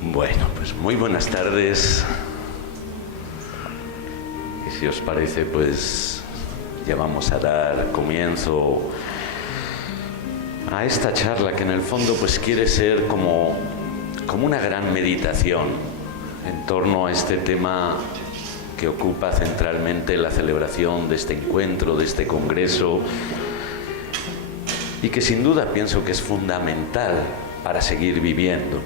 Bueno, pues muy buenas tardes. Y si os parece, pues ya vamos a dar comienzo a esta charla que en el fondo pues quiere ser como una gran meditación en torno a este tema que ocupa centralmente la celebración de este encuentro, de este congreso, y que sin duda pienso que es fundamental para seguir viviendo,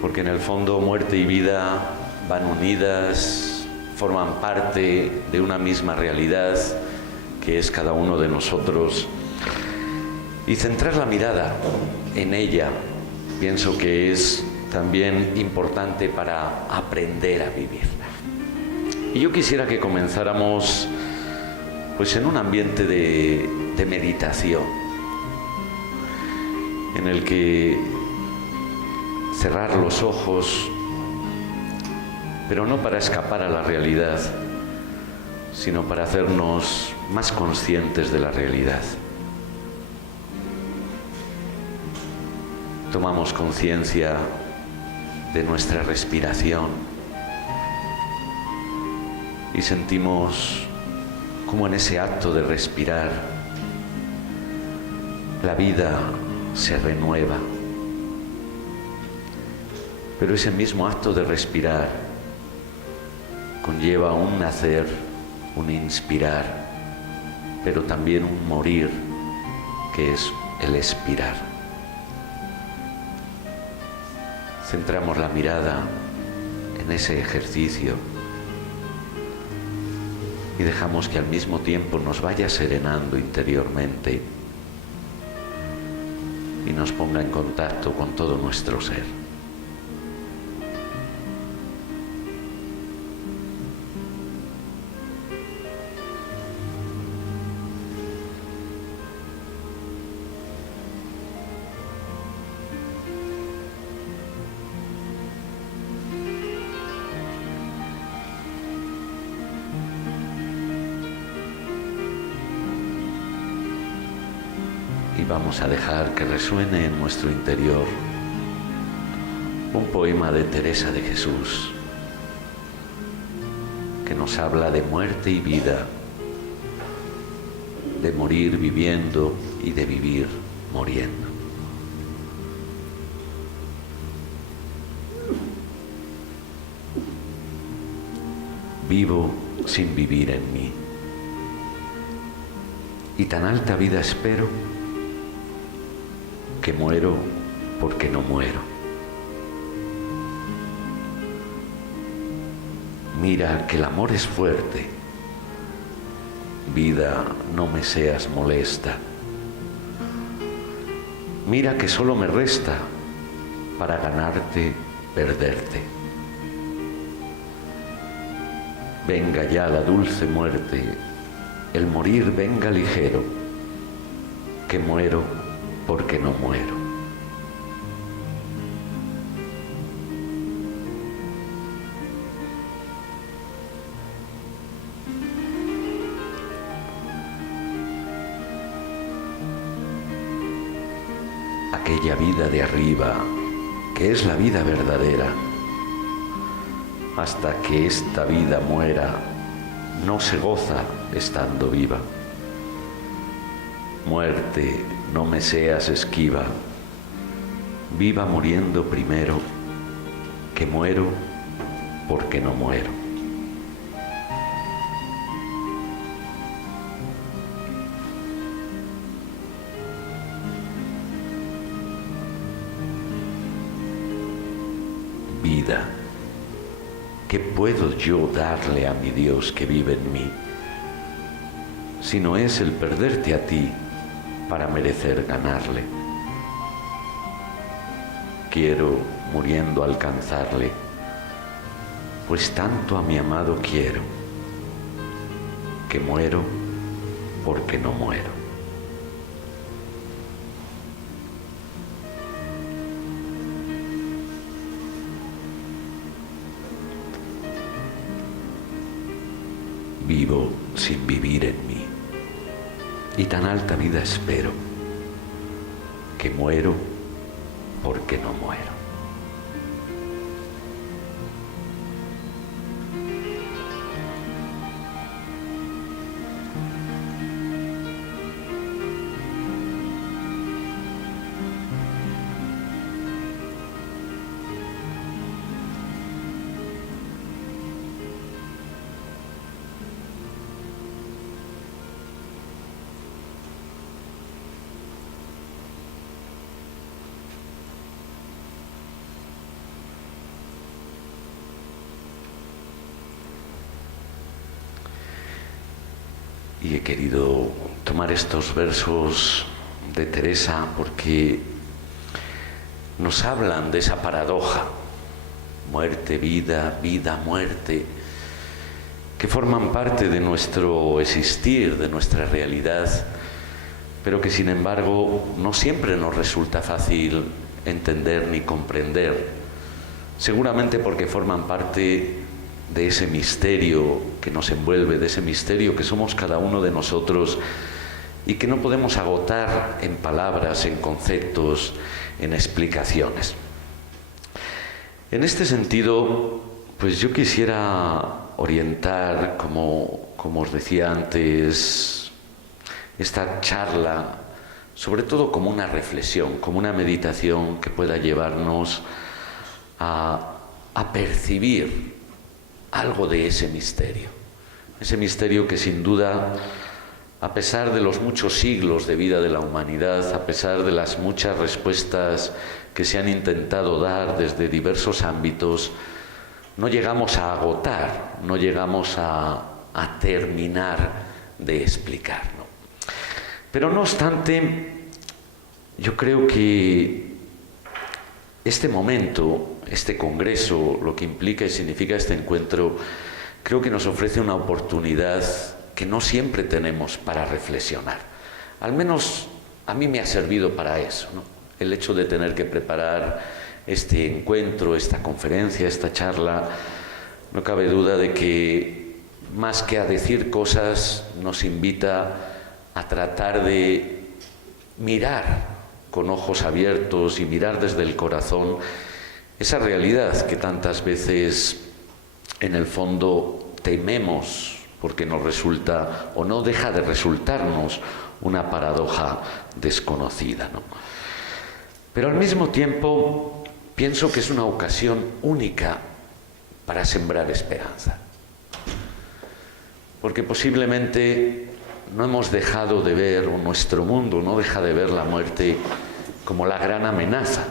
porque en el fondo muerte y vida van unidas, forman parte de una misma realidad que es cada uno de nosotros, y centrar la mirada en ella pienso que es también importante para aprender a vivir. Y yo quisiera que comenzáramos pues en un ambiente de meditación, en el que cerrar los ojos, pero no para escapar a la realidad, sino para hacernos más conscientes de la realidad. Tomamos conciencia de nuestra respiración y sentimos como en ese acto de respirar la vida se renueva. Pero ese mismo acto de respirar conlleva un nacer, un inspirar, pero también un morir, que es el expirar. Centramos la mirada en ese ejercicio y dejamos que al mismo tiempo nos vaya serenando interiormente y nos ponga en contacto con todo nuestro ser. Vamos a dejar que resuene en nuestro interior un poema de Teresa de Jesús que nos habla de muerte y vida, de morir viviendo y de vivir muriendo. Vivo sin vivir en mí, y tan alta vida espero que muero porque no muero. Mira que el amor es fuerte, vida, no me seas molesta. Mira que solo me resta para ganarte, perderte. Venga ya la dulce muerte, el morir venga ligero, que muero porque no muero. Aquella vida de arriba, que es la vida verdadera, hasta que esta vida muera, no se goza estando viva. Muerte, no me seas esquiva, viva muriendo primero, que muero porque no muero. Vida, ¿qué puedo yo darle a mi Dios que vive en mí? Si no es el perderte a ti para merecer ganarle. Quiero, muriendo, alcanzarle, pues tanto a mi amado quiero, que muero porque no muero. Vivo sin vivir en mí, y tan alta vida espero, que muero porque no muero. Y he querido tomar estos versos de Teresa porque nos hablan de esa paradoja, muerte, vida, vida, muerte, que forman parte de nuestro existir, de nuestra realidad, pero que sin embargo no siempre nos resulta fácil entender ni comprender, seguramente porque forman parte de ese misterio que nos envuelve, de ese misterio que somos cada uno de nosotros y que no podemos agotar en palabras, en conceptos, en explicaciones. En este sentido, pues yo quisiera orientar, como os decía antes, esta charla, sobre todo como una reflexión, como una meditación que pueda llevarnos a percibir algo de ese misterio que sin duda, a pesar de los muchos siglos de vida de la humanidad, a pesar de las muchas respuestas que se han intentado dar desde diversos ámbitos, no llegamos a agotar, no llegamos a terminar de explicar, ¿no? Pero no obstante, yo creo que este momento, este congreso, lo que implica y significa este encuentro, creo que nos ofrece una oportunidad que no siempre tenemos para reflexionar. Al menos a mí me ha servido para eso, ¿no? El hecho de tener que preparar este encuentro, esta conferencia, esta charla, no cabe duda de que más que a decir cosas, nos invita a tratar de mirar con ojos abiertos y mirar desde el corazón esa realidad que tantas veces en el fondo tememos porque nos resulta o no deja de resultarnos una paradoja desconocida, ¿no? Pero al mismo tiempo pienso que es una ocasión única para sembrar esperanza, porque posiblemente no hemos dejado de ver, o nuestro mundo no deja de ver la muerte como la gran amenaza,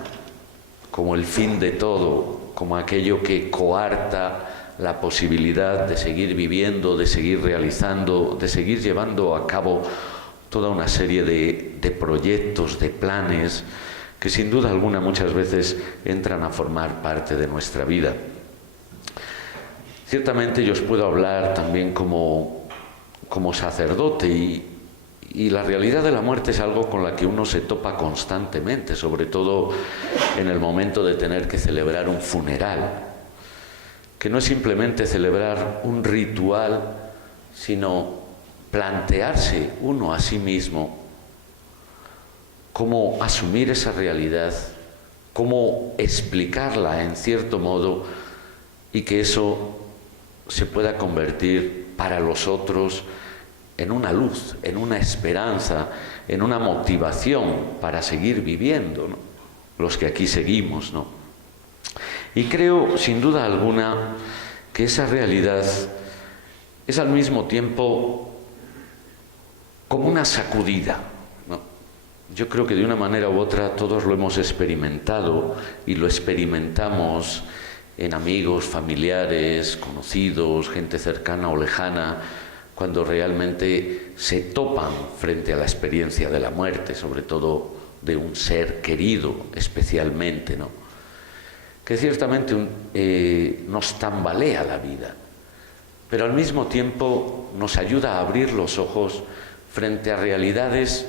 como el fin de todo, como aquello que coarta la posibilidad de seguir viviendo, de seguir realizando, de seguir llevando a cabo toda una serie de proyectos, de planes, que sin duda alguna muchas veces entran a formar parte de nuestra vida. Ciertamente yo os puedo hablar también como sacerdote y la realidad de la muerte es algo con la que uno se topa constantemente, sobre todo en el momento de tener que celebrar un funeral, que no es simplemente celebrar un ritual, sino plantearse uno a sí mismo cómo asumir esa realidad, cómo explicarla en cierto modo y que eso se pueda convertir para los otros en una luz, en una esperanza, en una motivación para seguir viviendo, ¿no? Los que aquí seguimos, ¿no? Y creo, sin duda alguna, que esa realidad es al mismo tiempo como una sacudida, ¿no? Yo creo que de una manera u otra todos lo hemos experimentado y lo experimentamos en amigos, familiares, conocidos, gente cercana o lejana, cuando realmente se topan frente a la experiencia de la muerte, sobre todo de un ser querido especialmente, ¿no? Que ciertamente nos tambalea la vida, pero al mismo tiempo nos ayuda a abrir los ojos frente a realidades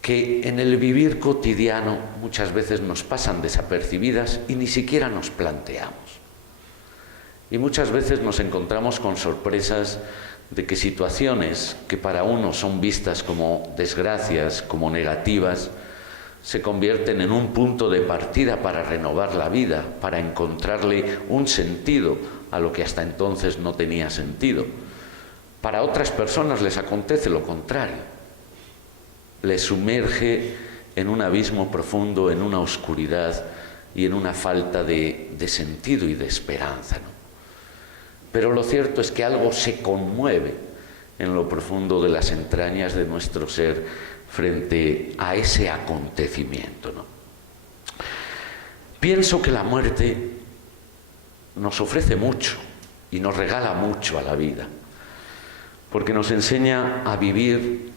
que en el vivir cotidiano muchas veces nos pasan desapercibidas y ni siquiera nos planteamos. Y muchas veces nos encontramos con sorpresas de que situaciones que para unos son vistas como desgracias, como negativas, se convierten en un punto de partida para renovar la vida, para encontrarle un sentido a lo que hasta entonces no tenía sentido. Para otras personas les acontece lo contrario. Les sumerge en un abismo profundo, en una oscuridad y en una falta de sentido y de esperanza, ¿no? Pero lo cierto es que algo se conmueve en lo profundo de las entrañas de nuestro ser frente a ese acontecimiento, ¿no? Pienso que la muerte nos ofrece mucho y nos regala mucho a la vida. porque nos enseña a vivir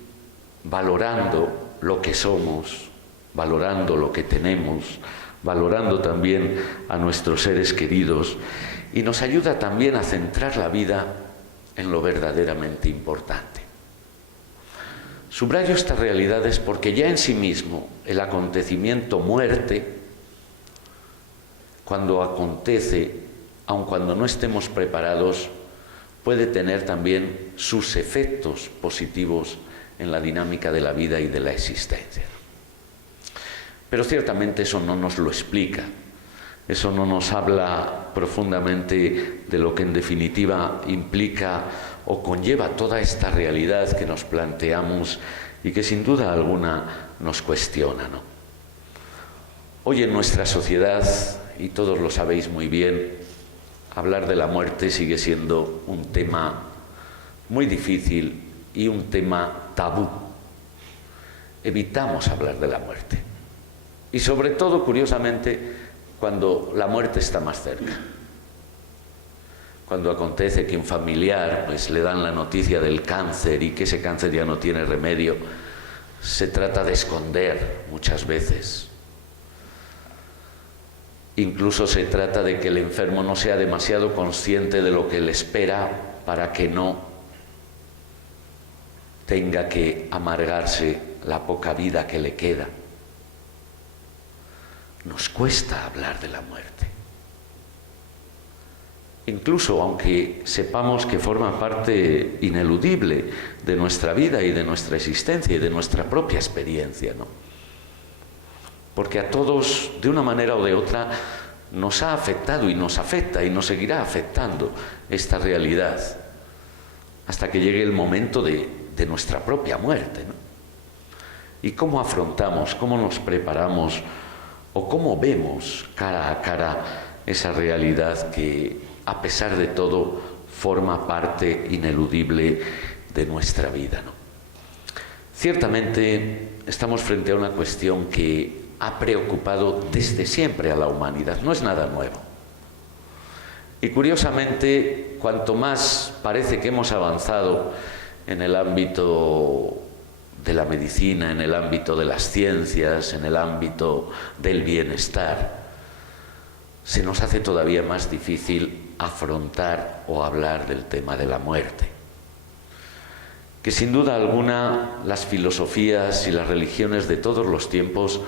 valorando lo que somos, valorando lo que tenemos, valorando también a nuestros seres queridos, y nos ayuda también a centrar la vida en lo verdaderamente importante. Subrayo estas realidades porque ya en sí mismo el acontecimiento muerte, cuando acontece, aun cuando no estemos preparados, puede tener también sus efectos positivos en la dinámica de la vida y de la existencia. Pero ciertamente eso no nos lo explica, eso no nos habla profundamente de lo que en definitiva implica o conlleva toda esta realidad que nos planteamos y que sin duda alguna nos cuestiona, ¿no? Hoy en nuestra sociedad, y todos lo sabéis muy bien, hablar de la muerte sigue siendo un tema muy difícil y un tema tabú. Evitamos hablar de la muerte. Y sobre todo, curiosamente, cuando la muerte está más cerca. Cuando acontece que un familiar pues, le dan la noticia del cáncer y que ese cáncer ya no tiene remedio, se trata de esconder muchas veces. Incluso se trata de que el enfermo no sea demasiado consciente de lo que le espera para que no tenga que amargarse la poca vida que le queda. Nos cuesta hablar de la muerte. Incluso aunque sepamos que forma parte ineludible de nuestra vida y de nuestra existencia y de nuestra propia experiencia, ¿no? Porque a todos, de una manera o de otra, nos ha afectado y nos afecta y nos seguirá afectando esta realidad hasta que llegue el momento de nuestra propia muerte, ¿no? ¿Y cómo afrontamos, cómo nos preparamos o cómo vemos cara a cara esa realidad que, a pesar de todo, forma parte ineludible de nuestra vida, ¿no? Ciertamente estamos frente a una cuestión que ha preocupado desde siempre a la humanidad, no es nada nuevo. Y curiosamente, cuanto más parece que hemos avanzado en el ámbito de la medicina, en el ámbito de las ciencias, en el ámbito del bienestar, se nos hace todavía más difícil afrontar o hablar del tema de la muerte. Que sin duda alguna las filosofías y las religiones de todos los tiempos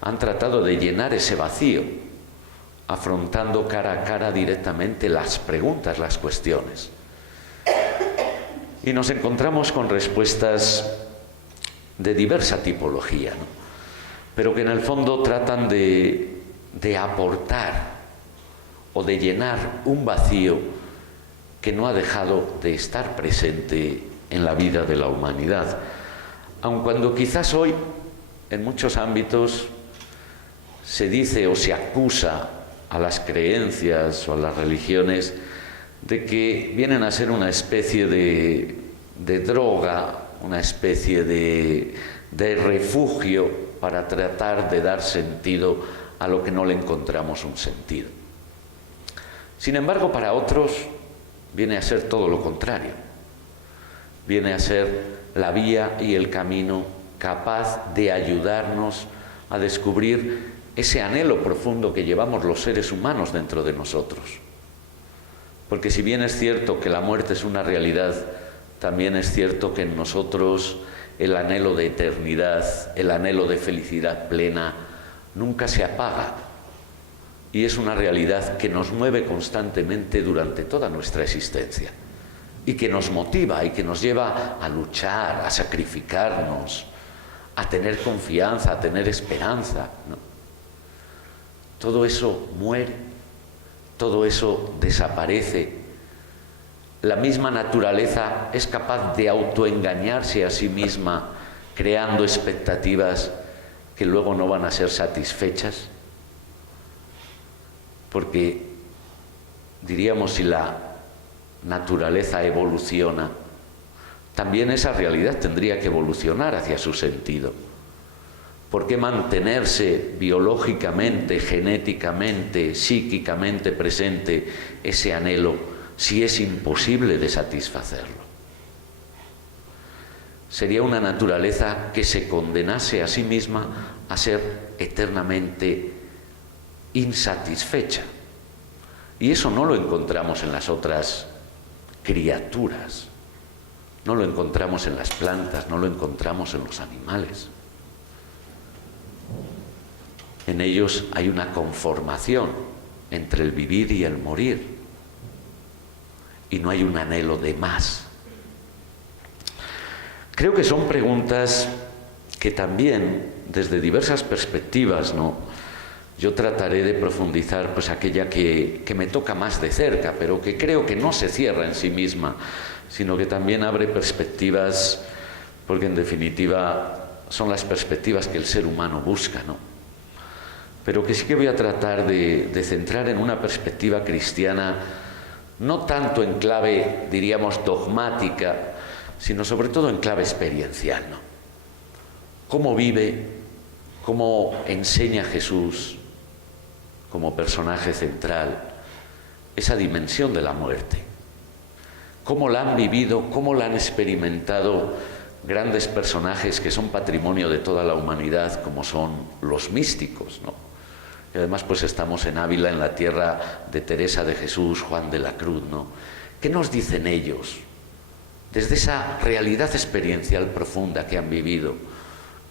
han tratado de llenar ese vacío, afrontando cara a cara directamente las preguntas, las cuestiones. Y nos encontramos con respuestas de diversa tipología, ¿no? Pero que en el fondo tratan de aportar o de llenar un vacío que no ha dejado de estar presente en la vida de la humanidad, aun cuando quizás hoy en muchos ámbitos se dice o se acusa a las creencias o a las religiones de que vienen a ser una especie de droga, una especie de refugio para tratar de dar sentido a lo que no le encontramos un sentido. Sin embargo, para otros viene a ser todo lo contrario. Viene a ser la vía y el camino capaz de ayudarnos a descubrir ese anhelo profundo que llevamos los seres humanos dentro de nosotros. Porque si bien es cierto que la muerte es una realidad, también es cierto que en nosotros el anhelo de eternidad, el anhelo de felicidad plena, nunca se apaga. Y es una realidad que nos mueve constantemente durante toda nuestra existencia. Y que nos motiva y que nos lleva a luchar, a sacrificarnos, a tener confianza, a tener esperanza, ¿no? Todo eso muere, todo eso desaparece. La misma naturaleza es capaz de autoengañarse a sí misma, creando expectativas que luego no van a ser satisfechas. Porque, diríamos, si la naturaleza evoluciona, también esa realidad tendría que evolucionar hacia su sentido. ¿Por qué mantenerse biológicamente, genéticamente, psíquicamente presente ese anhelo si es imposible de satisfacerlo? sería una naturaleza que se condenase a sí misma a ser eternamente insatisfecha. Y eso no lo encontramos en las otras criaturas, no lo encontramos en las plantas, no lo encontramos en los animales. En ellos hay una conformación entre el vivir y el morir, y no hay un anhelo de más. Creo que son preguntas que también, desde diversas perspectivas, yo trataré de profundizar, pues aquella que me toca más de cerca, pero que creo que no se cierra en sí misma, sino que también abre perspectivas, porque en definitiva son las perspectivas que el ser humano busca, pero que sí que voy a tratar de centrar en una perspectiva cristiana, no tanto en clave, diríamos, dogmática, sino sobre todo en clave experiencial, ¿Cómo vive, cómo enseña Jesús, como personaje central, esa dimensión de la muerte? ¿Cómo la han vivido, cómo la han experimentado grandes personajes que son patrimonio de toda la humanidad, como son los místicos, Y además pues estamos en Ávila, en la tierra de Teresa de Jesús, Juan de la Cruz, ¿Qué nos dicen ellos desde esa realidad experiencial profunda que han vivido?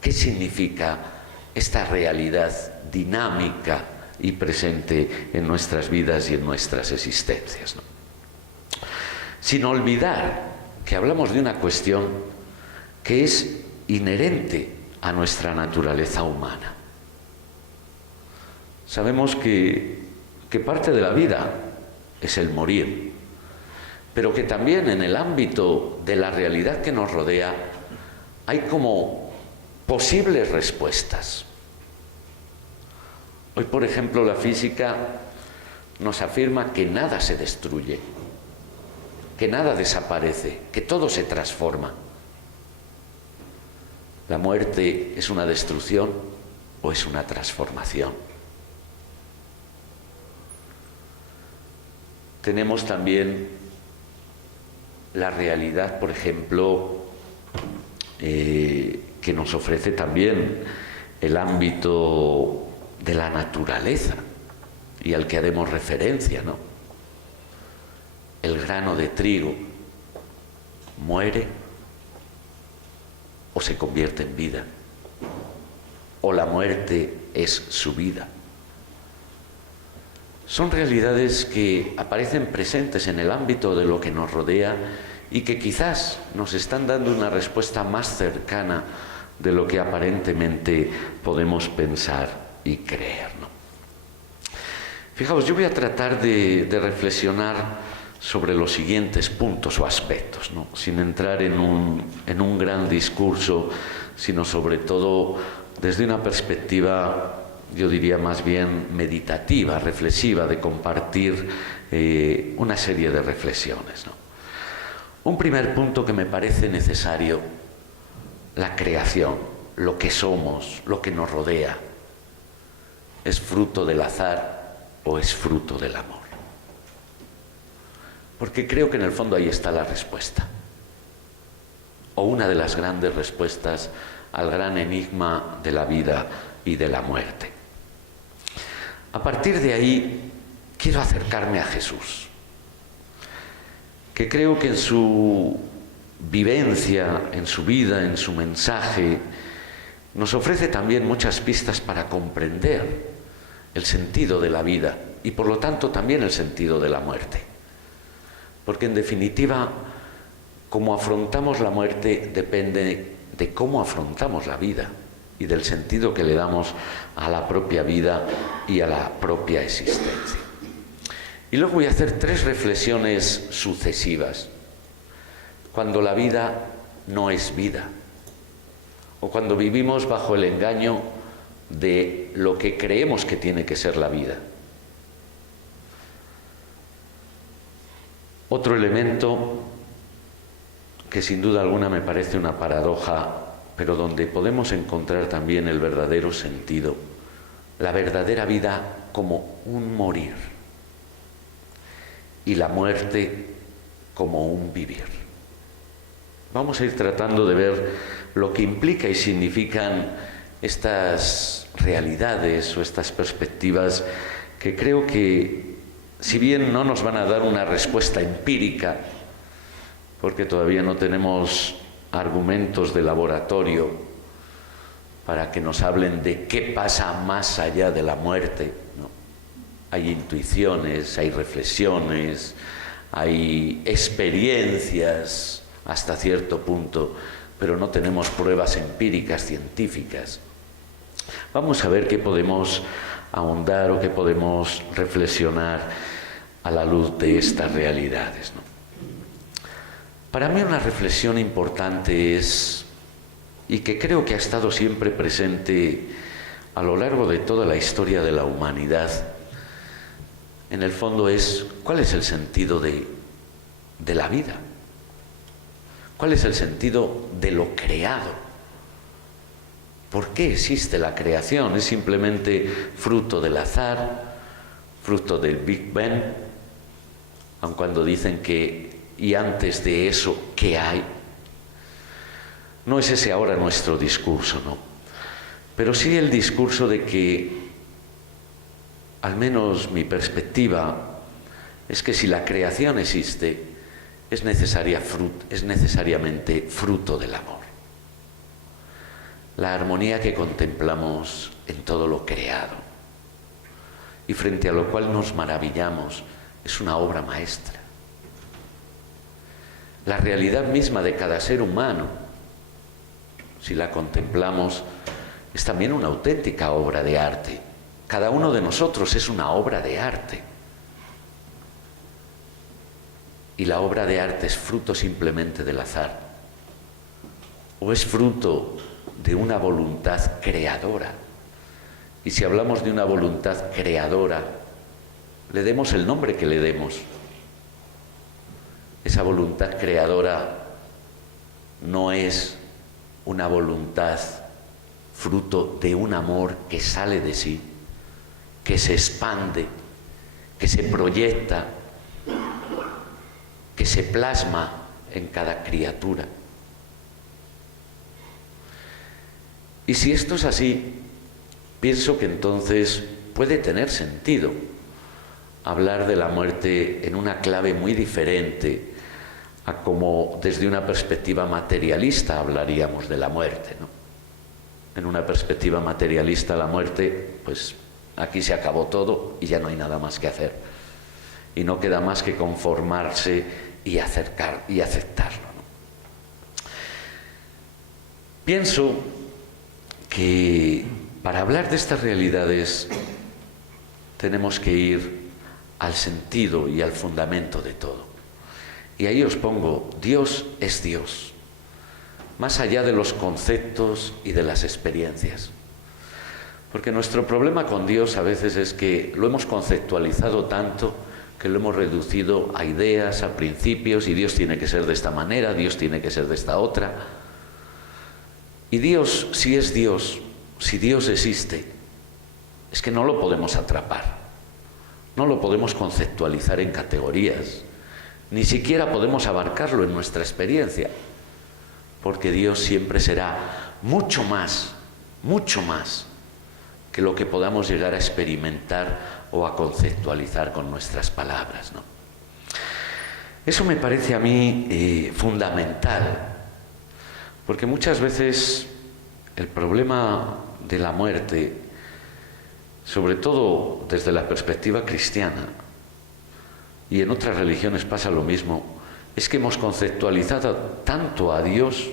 ¿Qué significa esta realidad dinámica y presente en nuestras vidas y en nuestras existencias? Sin olvidar que hablamos de una cuestión que es inherente a nuestra naturaleza humana. Sabemos que parte de la vida es el morir, pero que también en el ámbito de la realidad que nos rodea hay como posibles respuestas. Hoy, por ejemplo, la física nos afirma que nada se destruye, que nada desaparece, que todo se transforma. ¿La muerte es una destrucción o es una transformación? Tenemos también la realidad, por ejemplo, que nos ofrece también el ámbito de la naturaleza y al que haremos referencia, El grano de trigo muere o se convierte en vida, o la muerte es su vida. Son realidades que aparecen presentes en el ámbito de lo que nos rodea y que quizás nos están dando una respuesta más cercana de lo que aparentemente podemos pensar y creer, Fijaos, yo voy a tratar de reflexionar sobre los siguientes puntos o aspectos, sin entrar en un gran discurso, sino sobre todo desde una perspectiva, yo diría más bien meditativa, reflexiva, de compartir una serie de reflexiones, Un primer punto que me parece necesario: la creación, lo que somos, lo que nos rodea, ¿es fruto del azar o es fruto del amor? Porque creo que en el fondo ahí está la respuesta, o una de las grandes respuestas al gran enigma de la vida y de la muerte. A partir de ahí quiero acercarme a Jesús, que creo que en su vivencia, en su vida, en su mensaje, nos ofrece también muchas pistas para comprender el sentido de la vida y por lo tanto también el sentido de la muerte. Porque en definitiva, cómo afrontamos la muerte depende de cómo afrontamos la vida y del sentido que le damos a la propia vida y a la propia existencia. Y luego voy a hacer 3 reflexiones sucesivas. Cuando la vida no es vida, o cuando vivimos bajo el engaño de lo que creemos que tiene que ser la vida. Otro elemento que sin duda alguna me parece una paradoja, pero donde podemos encontrar también el verdadero sentido, la verdadera vida como un morir y la muerte como un vivir. vamos a ir tratando de ver lo que implica y significan estas realidades o estas perspectivas que creo que, si bien no nos van a dar una respuesta empírica, porque todavía no tenemos argumentos de laboratorio para que nos hablen de qué pasa más allá de la muerte, ¿no? Hay intuiciones, hay reflexiones, hay experiencias hasta cierto punto, pero no tenemos pruebas empíricas científicas. Vamos a ver qué podemos ahondar o qué podemos reflexionar a la luz de estas realidades, ¿no? Para mí una reflexión importante es, y que creo que ha estado siempre presente a lo largo de toda la historia de la humanidad, en el fondo es, ¿cuál es el sentido de la vida? ¿Cuál es el sentido de lo creado? ¿Por qué existe la creación? ¿Es simplemente fruto del azar, fruto del Big Bang? Aun cuando dicen que, y antes de eso, ¿qué hay? No es ese ahora nuestro discurso, ¿no? Pero sí el discurso de que, al menos mi perspectiva, es que si la creación existe, es necesariamente fruto del amor. La armonía que contemplamos en todo lo creado y frente a lo cual nos maravillamos es una obra maestra. La realidad misma de cada ser humano, si la contemplamos, es también una auténtica obra de arte. Cada uno de nosotros es una obra de arte. Y la obra de arte es fruto simplemente del azar, o es fruto de una voluntad creadora. Y si hablamos de una voluntad creadora, le demos el nombre que le demos. Esa voluntad creadora no es una voluntad fruto de un amor que sale de sí, que se expande, que se proyecta, que se plasma en cada criatura. Y si esto es así, pienso que entonces puede tener sentido hablar de la muerte en una clave muy diferente a como desde una perspectiva materialista hablaríamos de la muerte, ¿no? En una perspectiva materialista la muerte, pues aquí se acabó todo y ya no hay nada más que hacer. Y no queda más que conformarse y acercarlo, ¿no? Pienso que para hablar de estas realidades tenemos que ir al sentido y al fundamento de todo. Y ahí os pongo, Dios es Dios, más allá de los conceptos y de las experiencias. Porque nuestro problema con Dios a veces es que lo hemos conceptualizado tanto que lo hemos reducido a ideas, a principios, y Dios tiene que ser de esta manera, Dios tiene que ser de esta otra. Y Dios, si es Dios, si Dios existe, es que no lo podemos atrapar, no lo podemos conceptualizar en categorías, ni siquiera podemos abarcarlo en nuestra experiencia, porque Dios siempre será mucho más que lo que podamos llegar a experimentar o a conceptualizar con nuestras palabras, ¿no? Eso me parece a mí fundamental, porque muchas veces el problema de la muerte, sobre todo desde la perspectiva cristiana, y en otras religiones pasa lo mismo, es que hemos conceptualizado tanto a Dios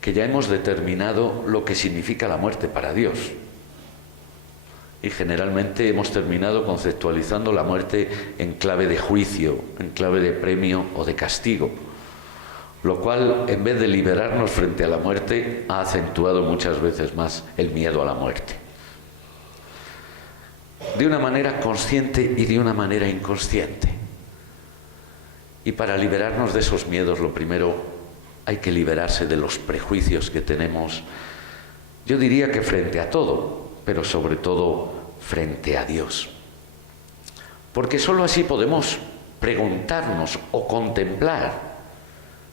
que ya hemos determinado lo que significa la muerte para Dios. Y generalmente hemos terminado conceptualizando la muerte en clave de juicio, en clave de premio o de castigo, lo cual, en vez de liberarnos frente a la muerte, ha acentuado muchas veces más el miedo a la muerte. De una manera consciente y de una manera inconsciente. Y para liberarnos de esos miedos, lo primero, hay que liberarse de los prejuicios que tenemos, yo diría que frente a todo, pero sobre todo frente a Dios. Porque sólo así podemos preguntarnos o contemplar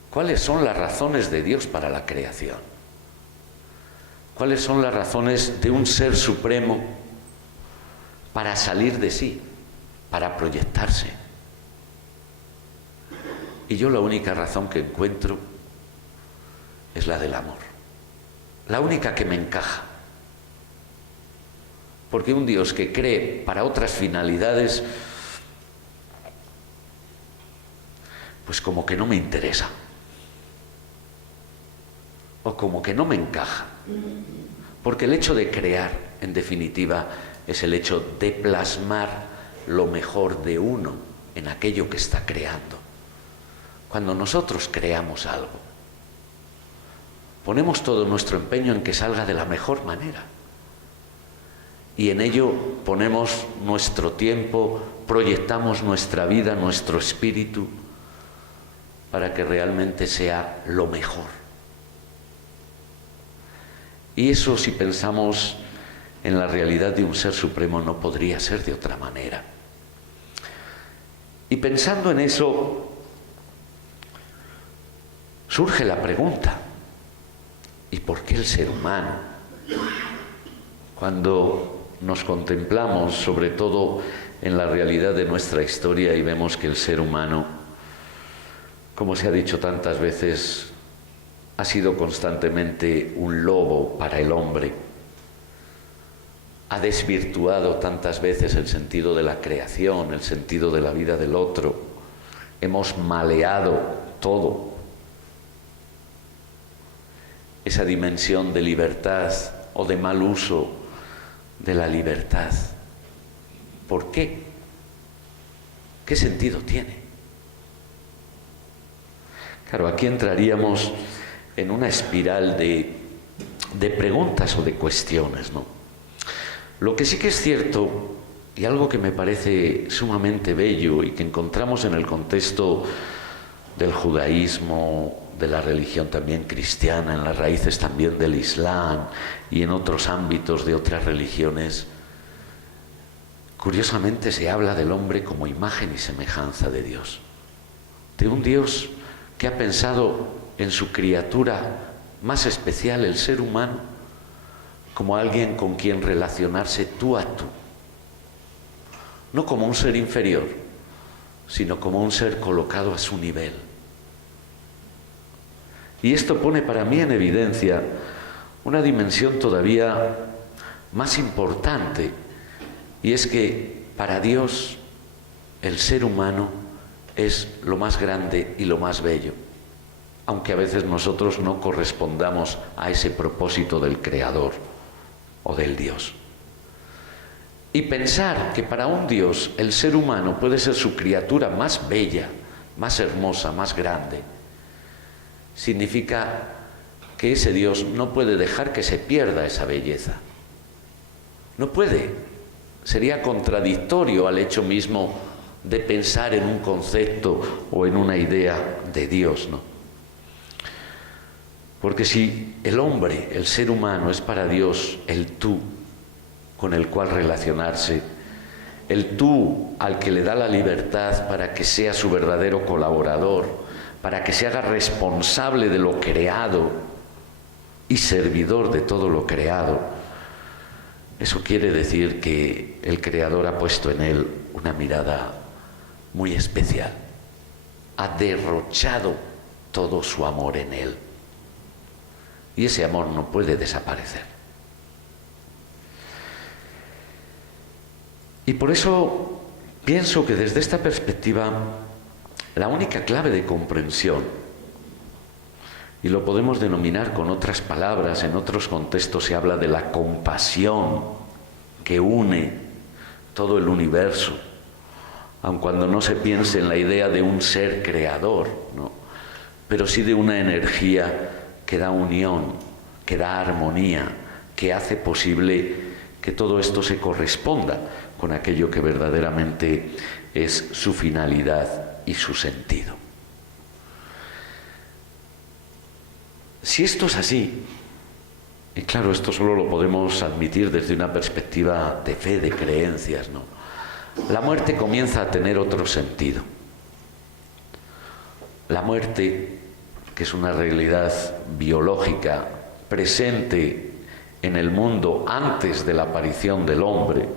¿Cuáles son las razones de Dios para la creación? ¿Cuáles son las razones de un ser supremo para salir de sí, para proyectarse? Y yo la única razón que encuentro es la del amor. La única que me encaja. Porque un Dios que cree para otras finalidades, pues como que no me interesa. O como que no me encaja. Porque el hecho de crear, en definitiva, es el hecho de plasmar lo mejor de uno en aquello que está creando. Cuando nosotros creamos algo, ponemos todo nuestro empeño en que salga de la mejor manera. Y en ello ponemos nuestro tiempo, proyectamos nuestra vida, nuestro espíritu, para que realmente sea lo mejor. Y eso, si pensamos en la realidad de un ser supremo, no podría ser de otra manera. Y pensando en eso, surge la pregunta: ¿y por qué el ser humano? Cuando nos contemplamos, sobre todo en la realidad de nuestra historia, y vemos que el ser humano, como se ha dicho tantas veces, ha sido constantemente un lobo para el hombre, ha desvirtuado tantas veces el sentido de la creación, el sentido de la vida del otro, hemos maleado todo. Esa dimensión de libertad o de mal uso de la libertad. ¿Por qué? ¿Qué sentido tiene? Claro, aquí entraríamos en una espiral de preguntas o de cuestiones, ¿no? Lo que sí que es cierto, y algo que me parece sumamente bello y que encontramos en el contexto del judaísmo, de la religión también cristiana, en las raíces también del Islam y en otros ámbitos de otras religiones, curiosamente se habla del hombre como imagen y semejanza de Dios, de un Dios que ha pensado en su criatura más especial, el ser humano, como alguien con quien relacionarse tú a tú, no como un ser inferior, sino como un ser colocado a su nivel. Y esto pone para mí en evidencia una dimensión todavía más importante, y es que para Dios el ser humano es lo más grande y lo más bello, aunque a veces nosotros no correspondamos a ese propósito del Creador o del Dios. Y pensar que para un Dios el ser humano puede ser su criatura más bella, más hermosa, más grande, significa que ese Dios no puede dejar que se pierda esa belleza. No puede. Sería contradictorio al hecho mismo de pensar en un concepto o en una idea de Dios, ¿no? Porque si el hombre, el ser humano, es para Dios el tú con el cual relacionarse, el tú al que le da la libertad para que sea su verdadero colaborador, para que se haga responsable de lo creado y servidor de todo lo creado, eso quiere decir que el Creador ha puesto en él una mirada muy especial, ha derrochado todo su amor en él, y ese amor no puede desaparecer. Y por eso pienso que desde esta perspectiva la única clave de comprensión, y lo podemos denominar con otras palabras, en otros contextos se habla de la compasión que une todo el universo, aun cuando no se piense en la idea de un ser creador, ¿no? Pero sí de una energía que da unión, que da armonía, que hace posible que todo esto se corresponda con aquello que verdaderamente es su finalidad y su sentido. Si esto es así, y claro, esto solo lo podemos admitir desde una perspectiva de fe, de creencias, ¿no? La muerte comienza a tener otro sentido. La muerte que es una realidad biológica presente en el mundo antes de la aparición del hombre.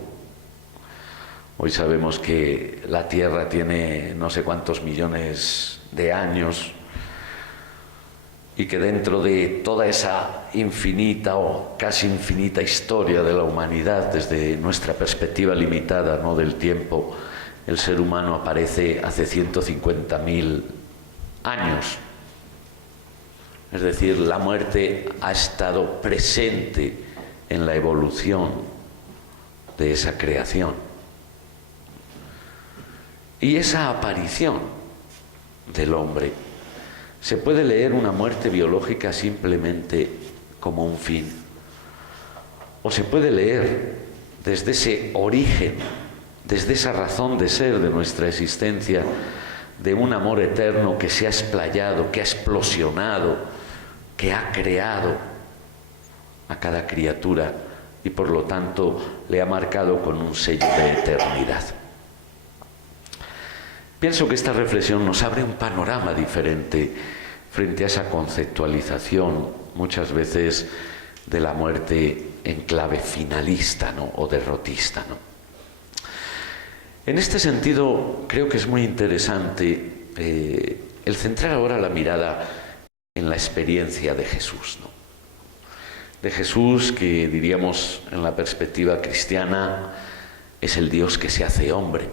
Hoy sabemos que la Tierra tiene no sé cuántos millones de años y que dentro de toda esa infinita o casi infinita historia de la humanidad, desde nuestra perspectiva limitada, ¿no?, del tiempo, el ser humano aparece hace 150.000 años. Es decir, la muerte ha estado presente en la evolución de esa creación. Y esa aparición del hombre, se puede leer una muerte biológica simplemente como un fin, o se puede leer desde ese origen, desde esa razón de ser de nuestra existencia, de un amor eterno que se ha explayado, que ha explosionado, que ha creado a cada criatura y por lo tanto le ha marcado con un sello de eternidad. Pienso que esta reflexión nos abre un panorama diferente frente a esa conceptualización muchas veces de la muerte en clave finalista, ¿no?, o derrotista, ¿no? En este sentido, creo que es muy interesante el centrar ahora la mirada en la experiencia de Jesús, ¿no? De Jesús, que diríamos en la perspectiva cristiana es el Dios que se hace hombre,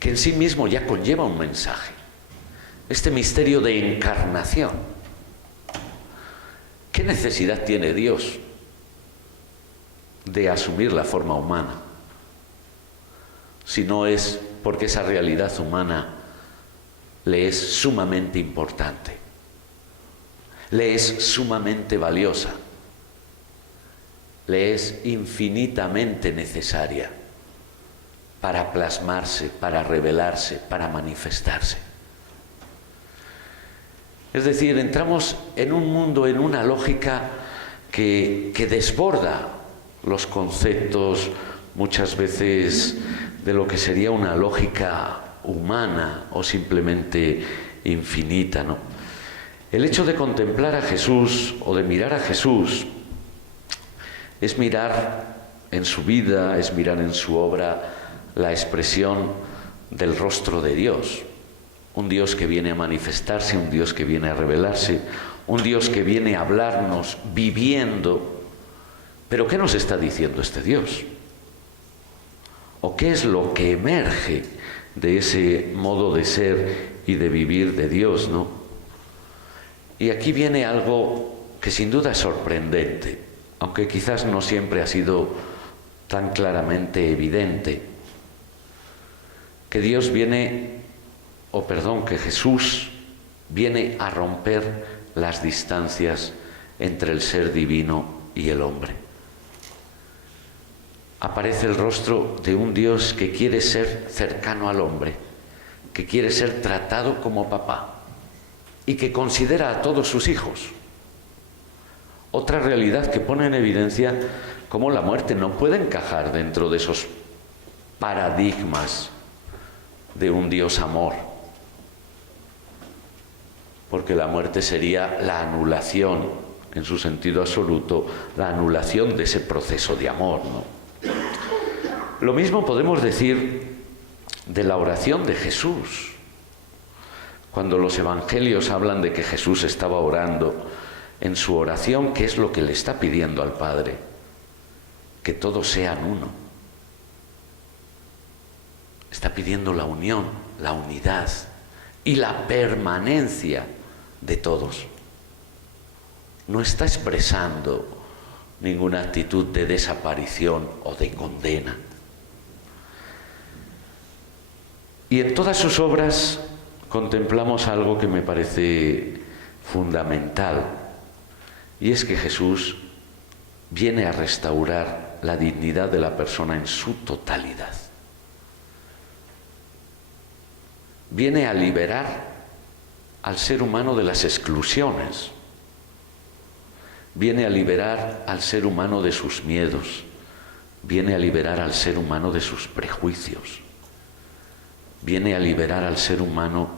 que en sí mismo ya conlleva un mensaje, este misterio de encarnación. ¿Qué necesidad tiene Dios de asumir la forma humana? Si no es porque esa realidad humana le es sumamente importante, le es sumamente valiosa, le es infinitamente necesaria para plasmarse, para revelarse, para manifestarse. Es decir, entramos en un mundo, en una lógica que desborda los conceptos muchas veces de lo que sería una lógica humana o simplemente infinita, ¿no? El hecho de contemplar a Jesús o de mirar a Jesús es mirar en su vida, es mirar en su obra la expresión del rostro de Dios. Un Dios que viene a manifestarse, un Dios que viene a revelarse, un Dios que viene a hablarnos viviendo. ¿Pero qué nos está diciendo este Dios? ¿O qué es lo que emerge de ese modo de ser y de vivir de Dios, ¿no? Y aquí viene algo que sin duda es sorprendente, aunque quizás no siempre ha sido tan claramente evidente, que que Jesús viene a romper las distancias entre el ser divino y el hombre. Aparece el rostro de un Dios que quiere ser cercano al hombre, que quiere ser tratado como papá y que considera a todos sus hijos. Otra realidad que pone en evidencia cómo la muerte no puede encajar dentro de esos paradigmas de un Dios amor, porque la muerte sería la anulación, en su sentido absoluto, la anulación de ese proceso de amor, ¿no? Lo mismo podemos decir de la oración de Jesús. Cuando los evangelios hablan de que Jesús estaba orando, en su oración, ¿qué es lo que le está pidiendo al Padre? Que todos sean uno. Está pidiendo la unión, la unidad y la permanencia de todos. No está expresando ninguna actitud de desaparición o de condena. Y en todas sus obras contemplamos algo que me parece fundamental, y es que Jesús viene a restaurar la dignidad de la persona en su totalidad. Viene a liberar al ser humano de las exclusiones. Viene a liberar al ser humano de sus miedos. Viene a liberar al ser humano de sus prejuicios. Viene a liberar al ser humano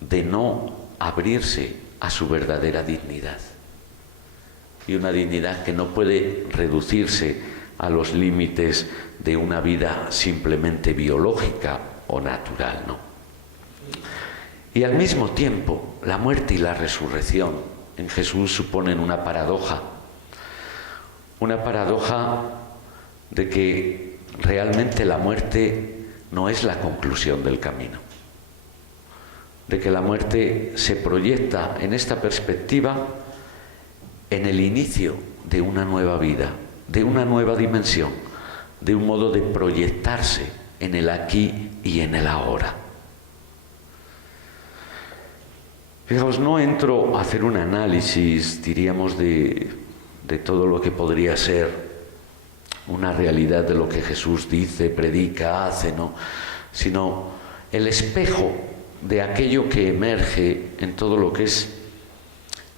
de no abrirse a su verdadera dignidad. Y una dignidad que no puede reducirse a los límites de una vida simplemente biológica o natural, ¿no? Y al mismo tiempo, la muerte y la resurrección en Jesús suponen una paradoja de que realmente la muerte no es la conclusión del camino, de que la muerte se proyecta en esta perspectiva en el inicio de una nueva vida, de una nueva dimensión, de un modo de proyectarse en el aquí y en el ahora. Fijaos, no entro a hacer un análisis, diríamos, de todo lo que podría ser una realidad de lo que Jesús dice, predica, hace, ¿no? Sino el espejo de aquello que emerge en todo lo que es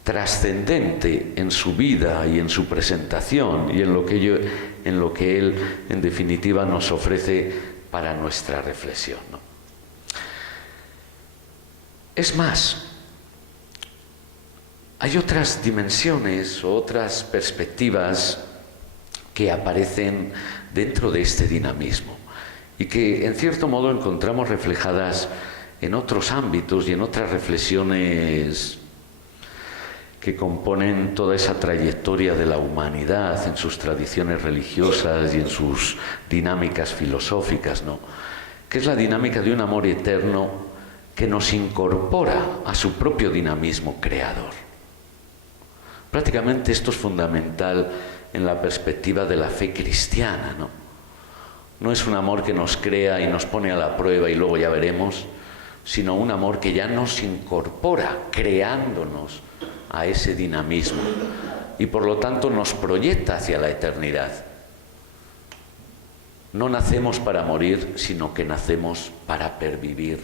trascendente en su vida y en su presentación y en lo que Él, en definitiva, nos ofrece para nuestra reflexión, ¿no? Es más, hay otras dimensiones o otras perspectivas que aparecen dentro de este dinamismo y que, en cierto modo, encontramos reflejadas en otros ámbitos y en otras reflexiones que componen toda esa trayectoria de la humanidad en sus tradiciones religiosas y en sus dinámicas filosóficas, ¿no? Que es la dinámica de un amor eterno que nos incorpora a su propio dinamismo creador. Prácticamente esto es fundamental en la perspectiva de la fe cristiana, ¿no? No es un amor que nos crea y nos pone a la prueba y luego ya veremos, sino un amor que ya nos incorpora, creándonos a ese dinamismo y por lo tanto nos proyecta hacia la eternidad. No nacemos para morir, sino que nacemos para pervivir.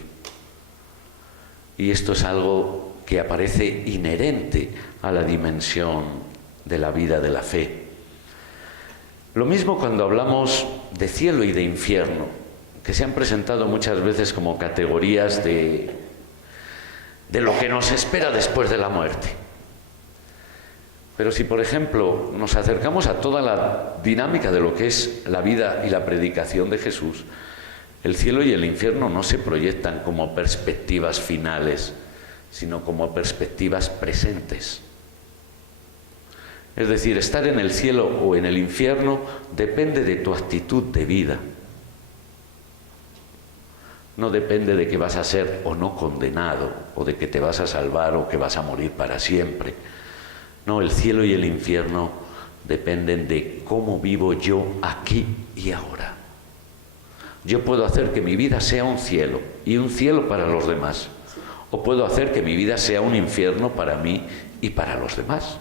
Y esto es algo que aparece inherente a la dimensión de la vida de la fe. Lo mismo cuando hablamos de cielo y de infierno, que se han presentado muchas veces como categorías de lo que nos espera después de la muerte. Pero si, por ejemplo, nos acercamos a toda la dinámica de lo que es la vida y la predicación de Jesús, el cielo y el infierno no se proyectan como perspectivas finales, sino como perspectivas presentes. Es decir, estar en el cielo o en el infierno depende de tu actitud de vida. No depende de que vas a ser o no condenado, o de que te vas a salvar o que vas a morir para siempre. No, el cielo y el infierno dependen de cómo vivo yo aquí y ahora. Yo puedo hacer que mi vida sea un cielo, y un cielo para los demás. O puedo hacer que mi vida sea un infierno para mí y para los demás.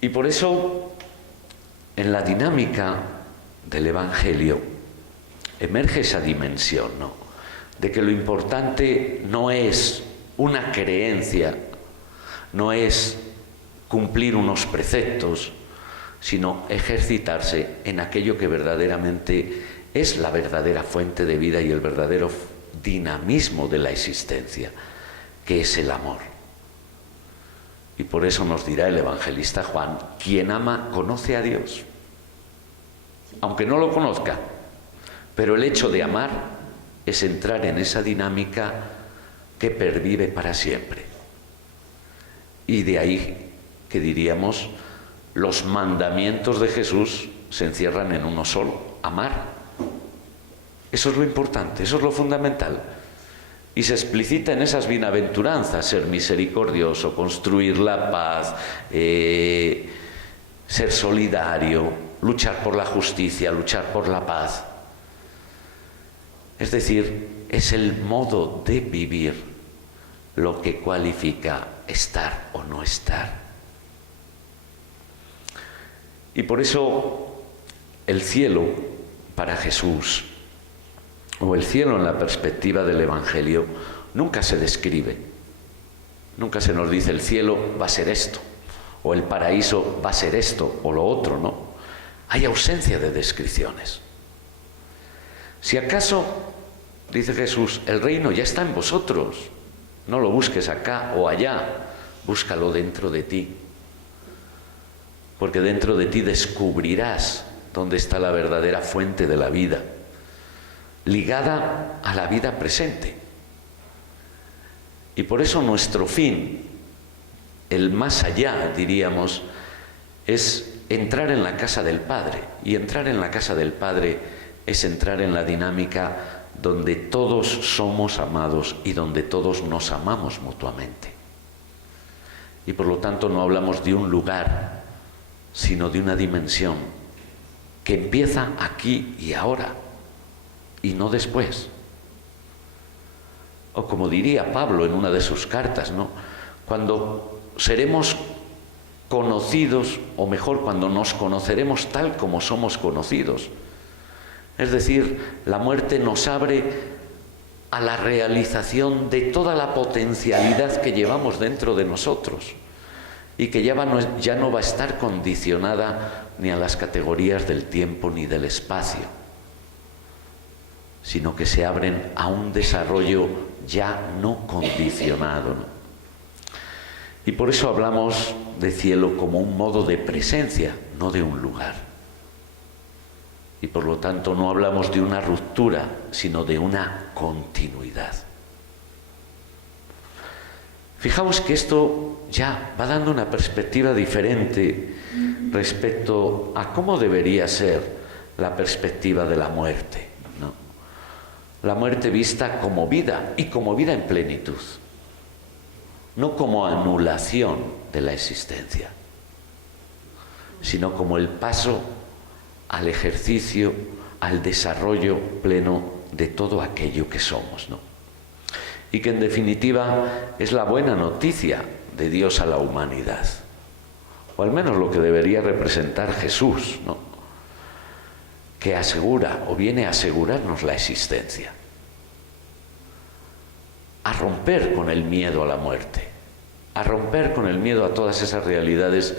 Y por eso, en la dinámica del Evangelio, emerge esa dimensión, ¿no? De que lo importante no es una creencia, no es cumplir unos preceptos, sino ejercitarse en aquello que verdaderamente es la verdadera fuente de vida y el verdadero dinamismo de la existencia, que es el amor. Y por eso nos dirá el evangelista Juan: quien ama conoce a Dios, aunque no lo conozca, pero el hecho de amar es entrar en esa dinámica que pervive para siempre. Y de ahí que diríamos, los mandamientos de Jesús se encierran en uno solo: amar. Eso es lo importante, eso es lo fundamental. Y se explicita en esas bienaventuranzas: ser misericordioso, construir la paz, ser solidario, luchar por la justicia, luchar por la paz. Es decir, es el modo de vivir lo que cualifica estar o no estar. Y por eso el cielo para Jesús, o el cielo en la perspectiva del Evangelio, nunca se describe. Nunca se nos dice: el cielo va a ser esto, o el paraíso va a ser esto o lo otro, no. Hay ausencia de descripciones. Si acaso Dice Jesús, el reino ya está en vosotros. No lo busques acá o allá, búscalo dentro de ti. Porque dentro de ti descubrirás dónde está la verdadera fuente de la vida, ligada a la vida presente. Y por eso nuestro fin, el más allá, diríamos, es entrar en la casa del Padre. Y entrar en la casa del Padre es entrar en la dinámica donde todos somos amados y donde todos nos amamos mutuamente. Y por lo tanto no hablamos de un lugar, sino de una dimensión que empieza aquí y ahora, y no después. O como diría Pablo en una de sus cartas, ¿no? Cuando seremos conocidos, o mejor, cuando nos conoceremos tal como somos conocidos. Es decir, la muerte nos abre a la realización de toda la potencialidad que llevamos dentro de nosotros y que ya no va a estar condicionada ni a las categorías del tiempo ni del espacio, sino que se abren a un desarrollo ya no condicionado, ¿no? Y por eso hablamos de cielo como un modo de presencia, no de un lugar. Y por lo tanto no hablamos de una ruptura, sino de una continuidad. Fijaos que esto ya va dando una perspectiva diferente respecto a cómo debería ser la perspectiva de la muerte, ¿no? La muerte vista como vida y como vida en plenitud, no como anulación de la existencia, sino como el paso al ejercicio, al desarrollo pleno de todo aquello que somos, ¿no? Y que en definitiva es la buena noticia de Dios a la humanidad, o al menos lo que debería representar Jesús, ¿no? Que asegura o viene a asegurarnos la existencia, a romper con el miedo a la muerte, a romper con el miedo a todas esas realidades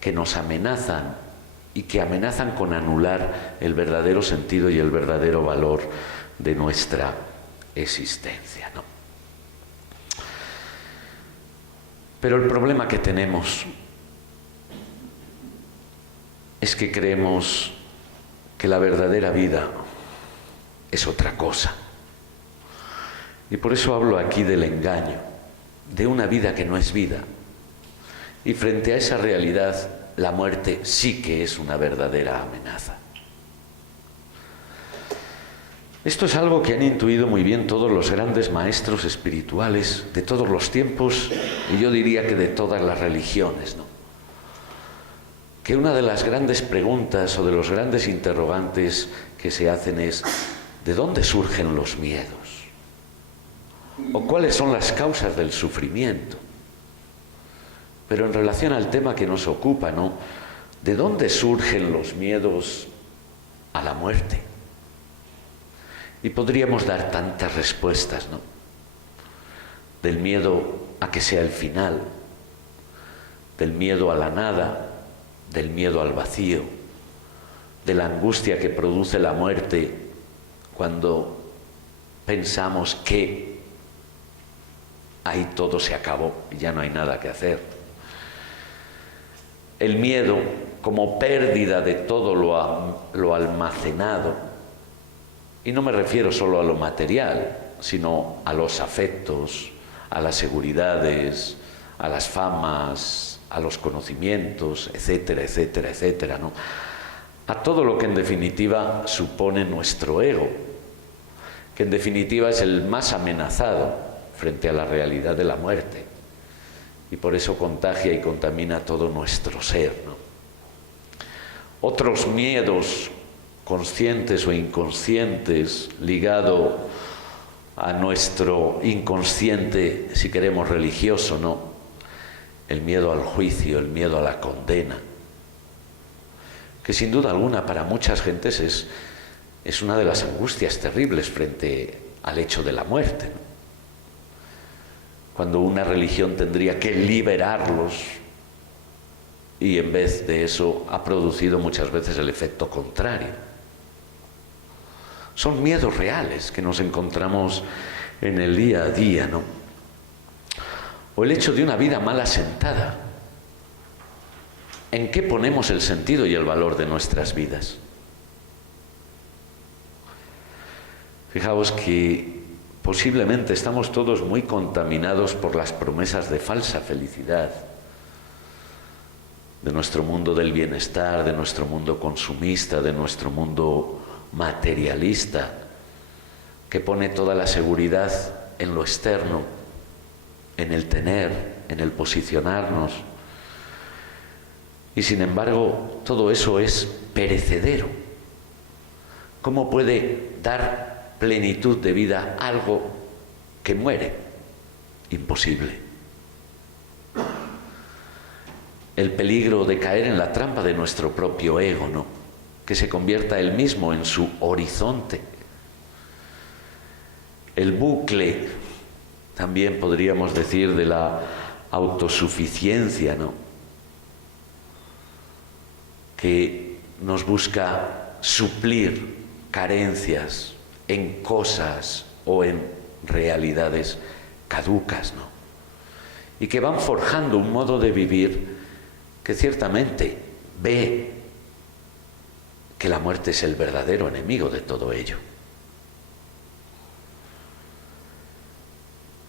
que nos amenazan y que amenazan con anular el verdadero sentido y el verdadero valor de nuestra existencia, ¿no? Pero el problema que tenemos es que creemos que la verdadera vida es otra cosa. Y por eso hablo aquí del engaño, de una vida que no es vida. Y frente a esa realidad, la muerte sí que es una verdadera amenaza. Esto es algo que han intuido muy bien todos los grandes maestros espirituales de todos los tiempos, y yo diría que de todas las religiones, ¿no? Que una de las grandes preguntas o de los grandes interrogantes que se hacen es: ¿de dónde surgen los miedos? ¿O cuáles son las causas del sufrimiento? Pero en relación al tema que nos ocupa, ¿no? ¿De dónde surgen los miedos a la muerte? Y podríamos dar tantas respuestas, ¿no? Del miedo a que sea el final, del miedo a la nada, del miedo al vacío, de la angustia que produce la muerte cuando pensamos que ahí todo se acabó y ya no hay nada que hacer. El miedo como pérdida de todo lo almacenado, y no me refiero solo a lo material, sino a los afectos, a las seguridades, a las famas, a los conocimientos, etcétera, etcétera, etcétera, ¿no? A todo lo que en definitiva supone nuestro ego, que en definitiva es el más amenazado frente a la realidad de la muerte, y por eso contagia y contamina todo nuestro ser, ¿no? Otros miedos conscientes o inconscientes, ligado a nuestro inconsciente, si queremos religioso, ¿no? El miedo al juicio, el miedo a la condena, que sin duda alguna para muchas gentes es una de las angustias terribles frente al hecho de la muerte, ¿no? Cuando una religión tendría que liberarlos, y en vez de eso ha producido muchas veces el efecto contrario. Son miedos reales que nos encontramos en el día a día, ¿no? O el hecho de una vida mal asentada. ¿En qué ponemos el sentido y el valor de nuestras vidas? Fijaos que posiblemente estamos todos muy contaminados por las promesas de falsa felicidad, de nuestro mundo del bienestar, de nuestro mundo consumista, de nuestro mundo materialista, que pone toda la seguridad en lo externo, en el tener, en el posicionarnos. Y sin embargo, todo eso es perecedero. ¿Cómo puede dar plenitud de vida algo que muere? Imposible. El peligro de caer en la trampa de nuestro propio ego, ¿no? Que se convierta él mismo en su horizonte. El bucle, también podríamos decir, de la autosuficiencia, ¿no? Que nos busca suplir carencias en cosas o en realidades caducas, ¿no? Y que van forjando un modo de vivir que ciertamente ve que la muerte es el verdadero enemigo de todo ello.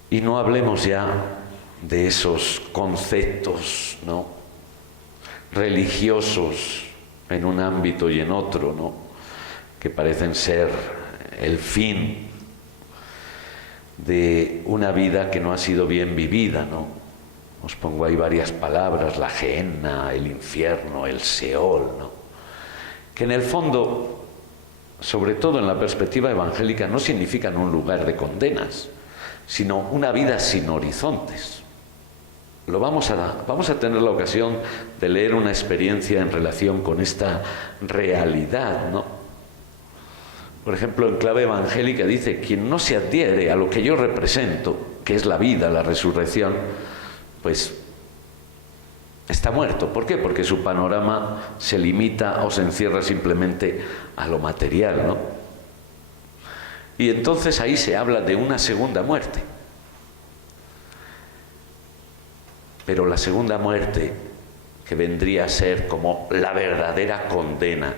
Y no hablemos ya de esos conceptos, ¿no?, religiosos en un ámbito y en otro, ¿no?, que parecen ser el fin de una vida que no ha sido bien vivida, ¿no? Os pongo ahí varias palabras: la Gehenna, el infierno, el Seol, ¿no? Que en el fondo, sobre todo en la perspectiva evangélica, no significan un lugar de condenas, sino una vida sin horizontes. Vamos a tener la ocasión de leer una experiencia en relación con esta realidad, ¿no? Por ejemplo, en clave evangélica dice: quien no se adhiere a lo que yo represento, que es la vida, la resurrección, pues está muerto. ¿Por qué? Porque su panorama se limita o se encierra simplemente a lo material, ¿no? Y entonces ahí se habla de una segunda muerte. Pero la segunda muerte, que vendría a ser como la verdadera condena,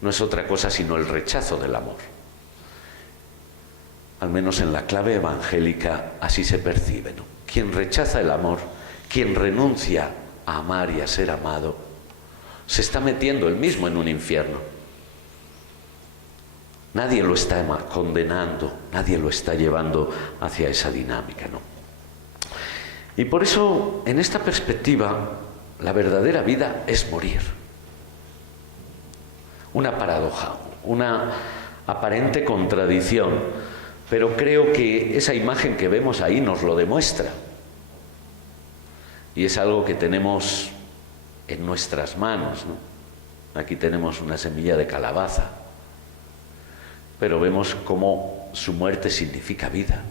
no es otra cosa sino el rechazo del amor. Al menos en la clave evangélica así se percibe, ¿no? Quien rechaza el amor, quien renuncia a amar y a ser amado, se está metiendo él mismo en un infierno. Nadie lo está condenando, nadie lo está llevando hacia esa dinámica, ¿no? Y por eso, en esta perspectiva, la verdadera vida es morir. Una paradoja, una aparente contradicción, pero creo que esa imagen que vemos ahí nos lo demuestra. Y es algo que tenemos en nuestras manos, ¿no? Aquí tenemos una semilla de calabaza, pero vemos cómo su muerte significa vida.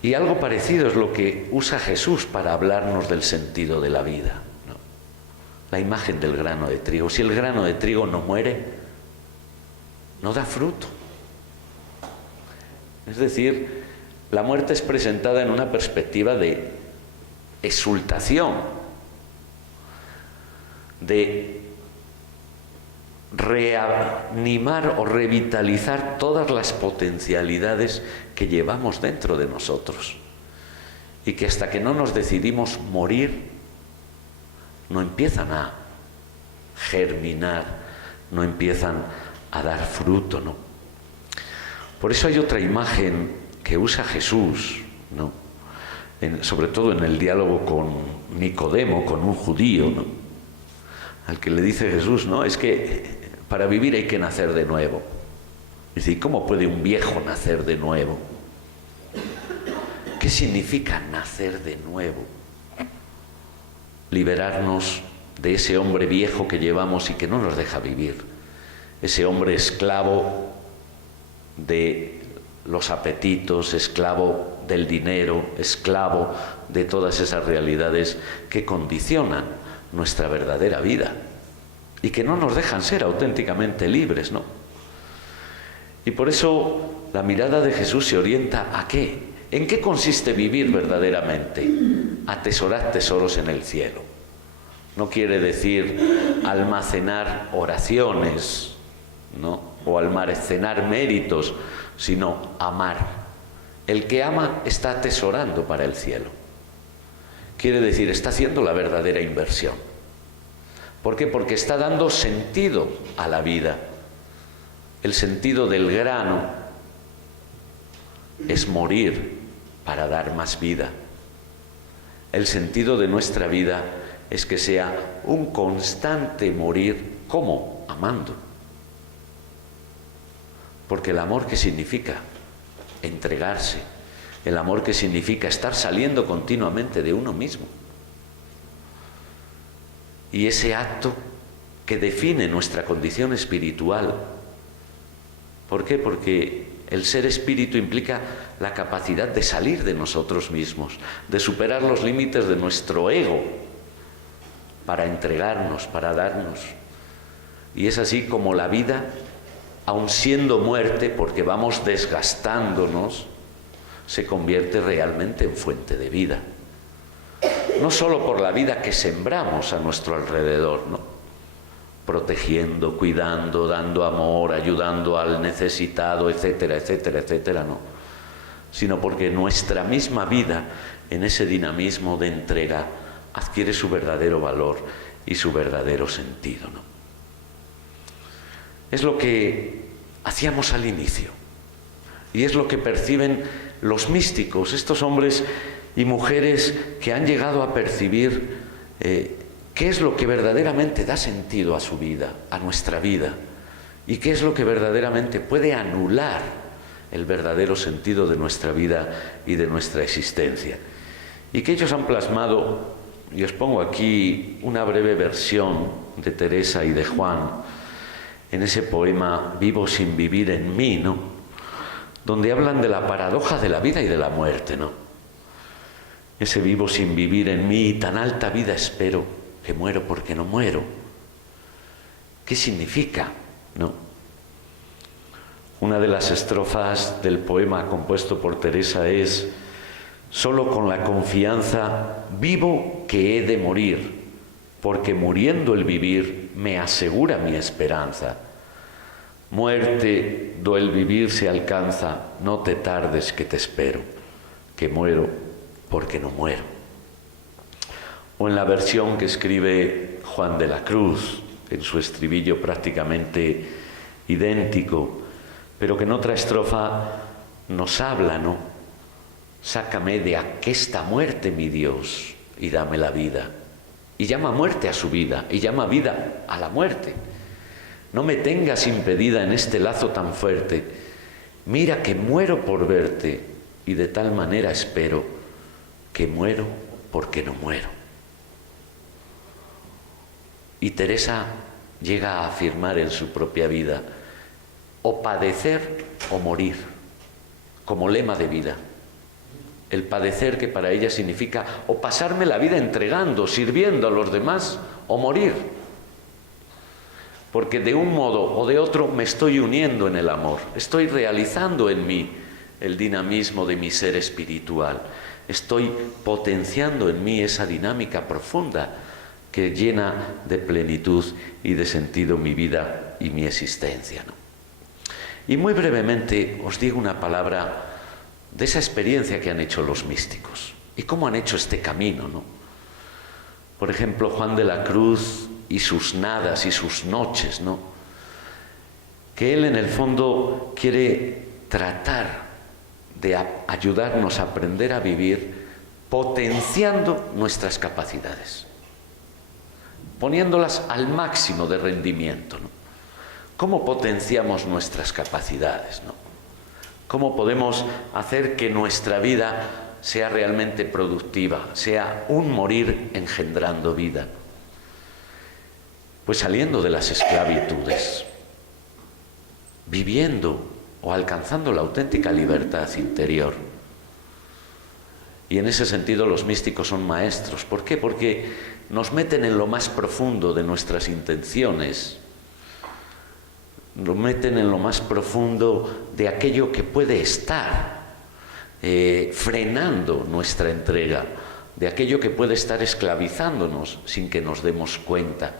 Y algo parecido es lo que usa Jesús para hablarnos del sentido de la vida, ¿no? La imagen del grano de trigo. Si el grano de trigo no muere, no da fruto. Es decir, la muerte es presentada en una perspectiva de exultación, de reanimar o revitalizar todas las potencialidades que llevamos dentro de nosotros, y que hasta que no nos decidimos morir no empiezan a germinar, no empiezan a dar fruto, ¿no? Por eso hay otra imagen que usa Jesús, ¿no? Sobre todo en el diálogo con Nicodemo, con un judío, ¿no?, al que le dice Jesús: no, es que para vivir hay que nacer de nuevo. Dice: ¿y cómo puede un viejo nacer de nuevo? ¿Qué significa nacer de nuevo? Liberarnos de ese hombre viejo que llevamos y que no nos deja vivir. Ese hombre esclavo de los apetitos, esclavo del dinero, esclavo de todas esas realidades que condicionan nuestra verdadera vida. y que no nos dejan ser auténticamente libres, ¿no? Y por eso la mirada de Jesús se orienta ¿a qué? ¿En qué consiste vivir verdaderamente? Atesorar tesoros en el cielo. No quiere decir almacenar oraciones, ¿no? O almacenar méritos, sino amar. El que ama está atesorando para el cielo. Quiere decir, está haciendo la verdadera inversión. ¿Por qué? Porque está dando sentido a la vida. El sentido del grano es morir para dar más vida. El sentido de nuestra vida es que sea un constante morir. ¿Cómo? Amando. Porque el amor, ¿qué significa? Entregarse. El amor, ¿qué significa? Estar saliendo continuamente de uno mismo. Y ese acto que define nuestra condición espiritual. ¿Por qué? Porque el ser espíritu implica la capacidad de salir de nosotros mismos, de superar los límites de nuestro ego, para entregarnos, para darnos. Y es así como la vida, aun siendo muerte, porque vamos desgastándonos, se convierte realmente en fuente de vida. No solo por la vida que sembramos a nuestro alrededor, ¿no? Protegiendo, cuidando, dando amor, ayudando al necesitado, etcétera, etcétera, etcétera, no. Sino porque nuestra misma vida, en ese dinamismo de entrega, adquiere su verdadero valor y su verdadero sentido, ¿no? Es lo que hacíamos al inicio y es lo que perciben los místicos, estos hombres y mujeres que han llegado a percibir qué es lo que verdaderamente da sentido a su vida, a nuestra vida, y qué es lo que verdaderamente puede anular el verdadero sentido de nuestra vida y de nuestra existencia. Y que ellos han plasmado, y os pongo aquí una breve versión de Teresa y de Juan, en ese poema Vivo sin vivir en mí, ¿no? Donde hablan de la paradoja de la vida y de la muerte, ¿no? Ese vivo sin vivir en mí, tan alta vida espero, que muero porque no muero. ¿Qué significa, no? Una de las estrofas del poema compuesto por Teresa es: solo con la confianza vivo que he de morir, porque muriendo el vivir me asegura mi esperanza. Muerte, do el vivir se alcanza, no te tardes que te espero, que muero porque no muero. O en la versión que escribe Juan de la Cruz, en su estribillo prácticamente idéntico, pero que en otra estrofa nos habla, ¿no? Sácame de aquesta muerte, mi Dios, y dame la vida. Y llama muerte a su vida, y llama vida a la muerte. No me tengas impedida en este lazo tan fuerte. Mira que muero por verte, y de tal manera espero que muero porque no muero. Y Teresa llega a afirmar en su propia vida: o padecer o morir, como lema de vida. El padecer, que para ella significa o pasarme la vida entregando, sirviendo a los demás, o morir. Porque de un modo o de otro me estoy uniendo en el amor, estoy realizando en mí el dinamismo de mi ser espiritual, estoy potenciando en mí esa dinámica profunda que llena de plenitud y de sentido mi vida y mi existencia, ¿no? Y muy brevemente os digo una palabra de esa experiencia que han hecho los místicos y cómo han hecho este camino, ¿no? Por ejemplo, Juan de la Cruz y sus nadas y sus noches, ¿no? Que él en el fondo quiere tratar de ayudarnos a aprender a vivir potenciando nuestras capacidades, poniéndolas al máximo de rendimiento, ¿no? ¿Cómo potenciamos nuestras capacidades, ¿no? ¿Cómo podemos hacer que nuestra vida sea realmente productiva, sea un morir engendrando vida? Pues saliendo de las esclavitudes, viviendo o alcanzando la auténtica libertad interior. Y en ese sentido los místicos son maestros. ¿Por qué? Porque nos meten en lo más profundo de nuestras intenciones, nos meten en lo más profundo de aquello que puede estar frenando nuestra entrega, de aquello que puede estar esclavizándonos sin que nos demos cuenta.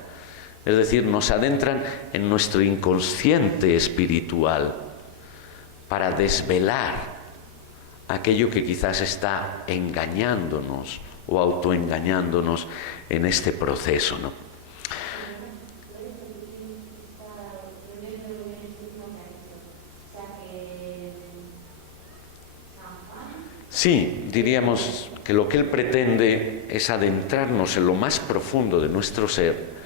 Es decir, nos adentran en nuestro inconsciente espiritual para desvelar aquello que quizás está engañándonos o autoengañándonos en este proceso, ¿no? Sí, diríamos que lo que él pretende es adentrarnos en lo más profundo de nuestro ser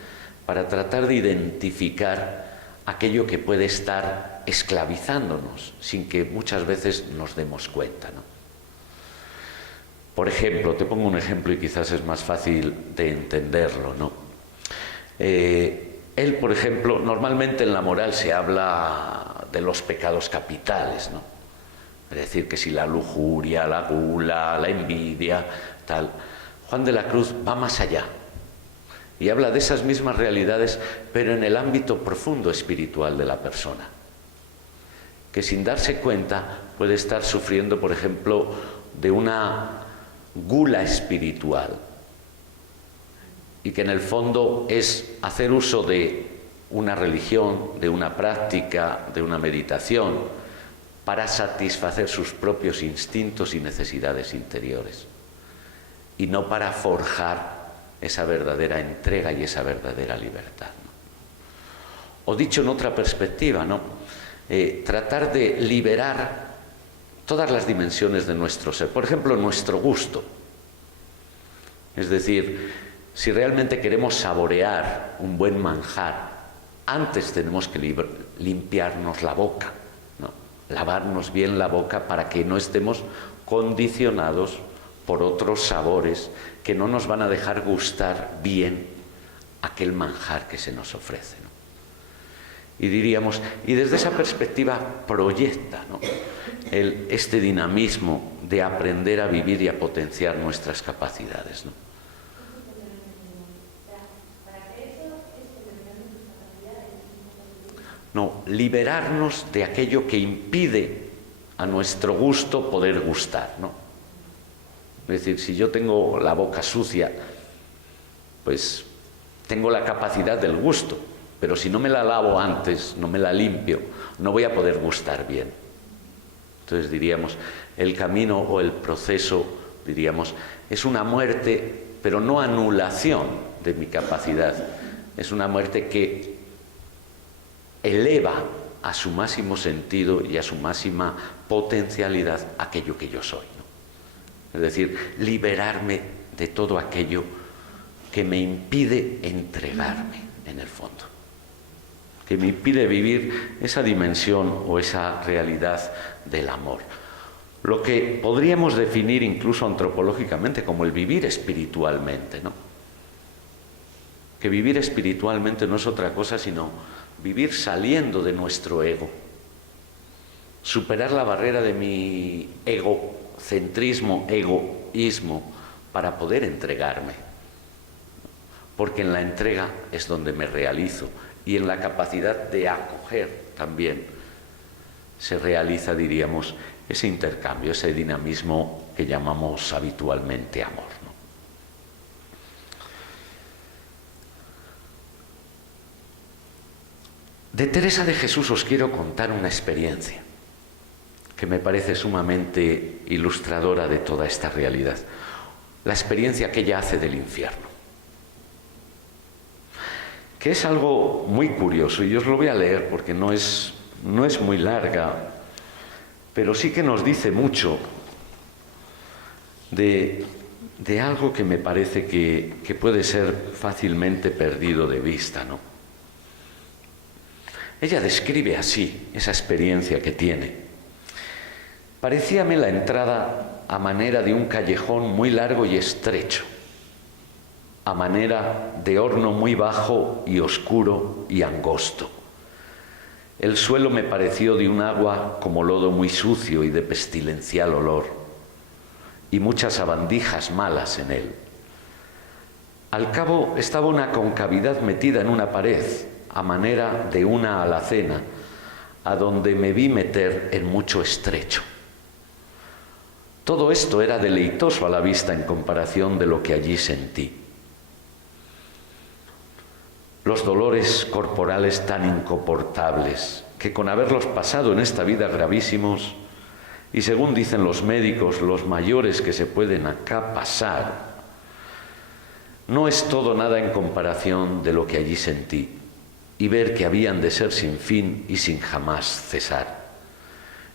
para tratar de identificar aquello que puede estar esclavizándonos sin que muchas veces nos demos cuenta, ¿no? Por ejemplo, te pongo un ejemplo y quizás es más fácil de entenderlo, ¿no? Él, por ejemplo, normalmente en la moral se habla de los pecados capitales, ¿no? Es decir, que si la lujuria, la gula, la envidia, tal. Juan de la Cruz va más allá y habla de esas mismas realidades, pero en el ámbito profundo espiritual de la persona, que sin darse cuenta puede estar sufriendo, por ejemplo, de una gula espiritual, y que en el fondo es hacer uso de una religión, de una práctica, de una meditación, para satisfacer sus propios instintos y necesidades interiores, y no para forjar esa verdadera entrega y esa verdadera libertad, ¿no? O dicho en otra perspectiva, ¿no? Tratar de liberar todas las dimensiones de nuestro ser. Por ejemplo, nuestro gusto. Es decir, si realmente queremos saborear un buen manjar, antes tenemos que limpiarnos la boca, ¿no? Lavarnos bien la boca para que no estemos condicionados por otros sabores que no nos van a dejar gustar bien aquel manjar que se nos ofrece, ¿no? Y diríamos, y desde esa perspectiva proyecta, ¿no?, este dinamismo de aprender a vivir y a potenciar nuestras capacidades, ¿no? No, liberarnos de aquello que impide a nuestro gusto poder gustar, ¿no? Es decir, si yo tengo la boca sucia, pues tengo la capacidad del gusto, pero si no me la lavo antes, no me la limpio, no voy a poder gustar bien. Entonces diríamos, el camino o el proceso, diríamos, es una muerte, pero no anulación de mi capacidad, es una muerte que eleva a su máximo sentido y a su máxima potencialidad aquello que yo soy, ¿no? Es decir, liberarme de todo aquello que me impide entregarme en el fondo, que me impide vivir esa dimensión o esa realidad del amor. Lo que podríamos definir incluso antropológicamente como el vivir espiritualmente, ¿no? Que vivir espiritualmente no es otra cosa sino vivir saliendo de nuestro ego, superar la barrera de mi egocentrismo, egoísmo, para poder entregarme. Porque en la entrega es donde me realizo, y en la capacidad de acoger también se realiza, diríamos, ese intercambio, ese dinamismo que llamamos habitualmente amor, ¿no? De Teresa de Jesús os quiero contar una experiencia que me parece sumamente ilustradora de toda esta realidad. La experiencia que ella hace del infierno, que es algo muy curioso, y yo os lo voy a leer porque no es muy larga, pero sí que nos dice mucho de algo que me parece que puede ser fácilmente perdido de vista, ¿no? Ella describe así esa experiencia que tiene. Parecíame la entrada a manera de un callejón muy largo y estrecho, a manera de horno muy bajo y oscuro y angosto. El suelo me pareció de un agua como lodo muy sucio y de pestilencial olor. y muchas sabandijas malas en él. Al cabo estaba una concavidad metida en una pared, a manera de una alacena, a donde me vi meter en mucho estrecho. Todo esto era deleitoso a la vista en comparación de lo que allí sentí. Los dolores corporales tan incoportables, que con haberlos pasado en esta vida gravísimos, y según dicen los médicos, los mayores que se pueden acá pasar, no es todo nada en comparación de lo que allí sentí, y ver que habían de ser sin fin y sin jamás cesar.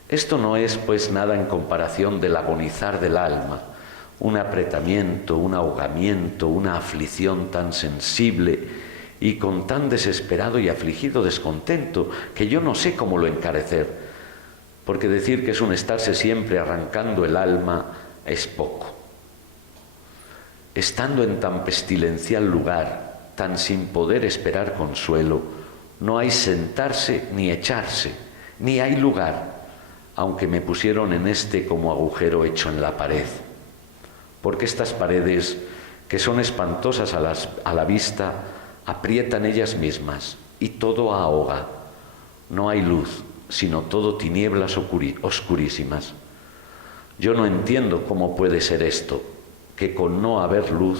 Esto no es, pues, nada en comparación del agonizar del alma, un apretamiento, un ahogamiento, una aflicción tan sensible y con tan desesperado y afligido descontento que yo no sé cómo lo encarecer, porque decir que es un estarse siempre arrancando el alma es poco. Estando en tan pestilencial lugar, tan sin poder esperar consuelo, no hay sentarse ni echarse, ni hay lugar, aunque me pusieron en este como agujero hecho en la pared, porque estas paredes, que son espantosas a la vista, aprietan ellas mismas y todo ahoga. No hay luz, sino todo tinieblas oscurísimas. Yo no entiendo cómo puede ser esto, que con no haber luz,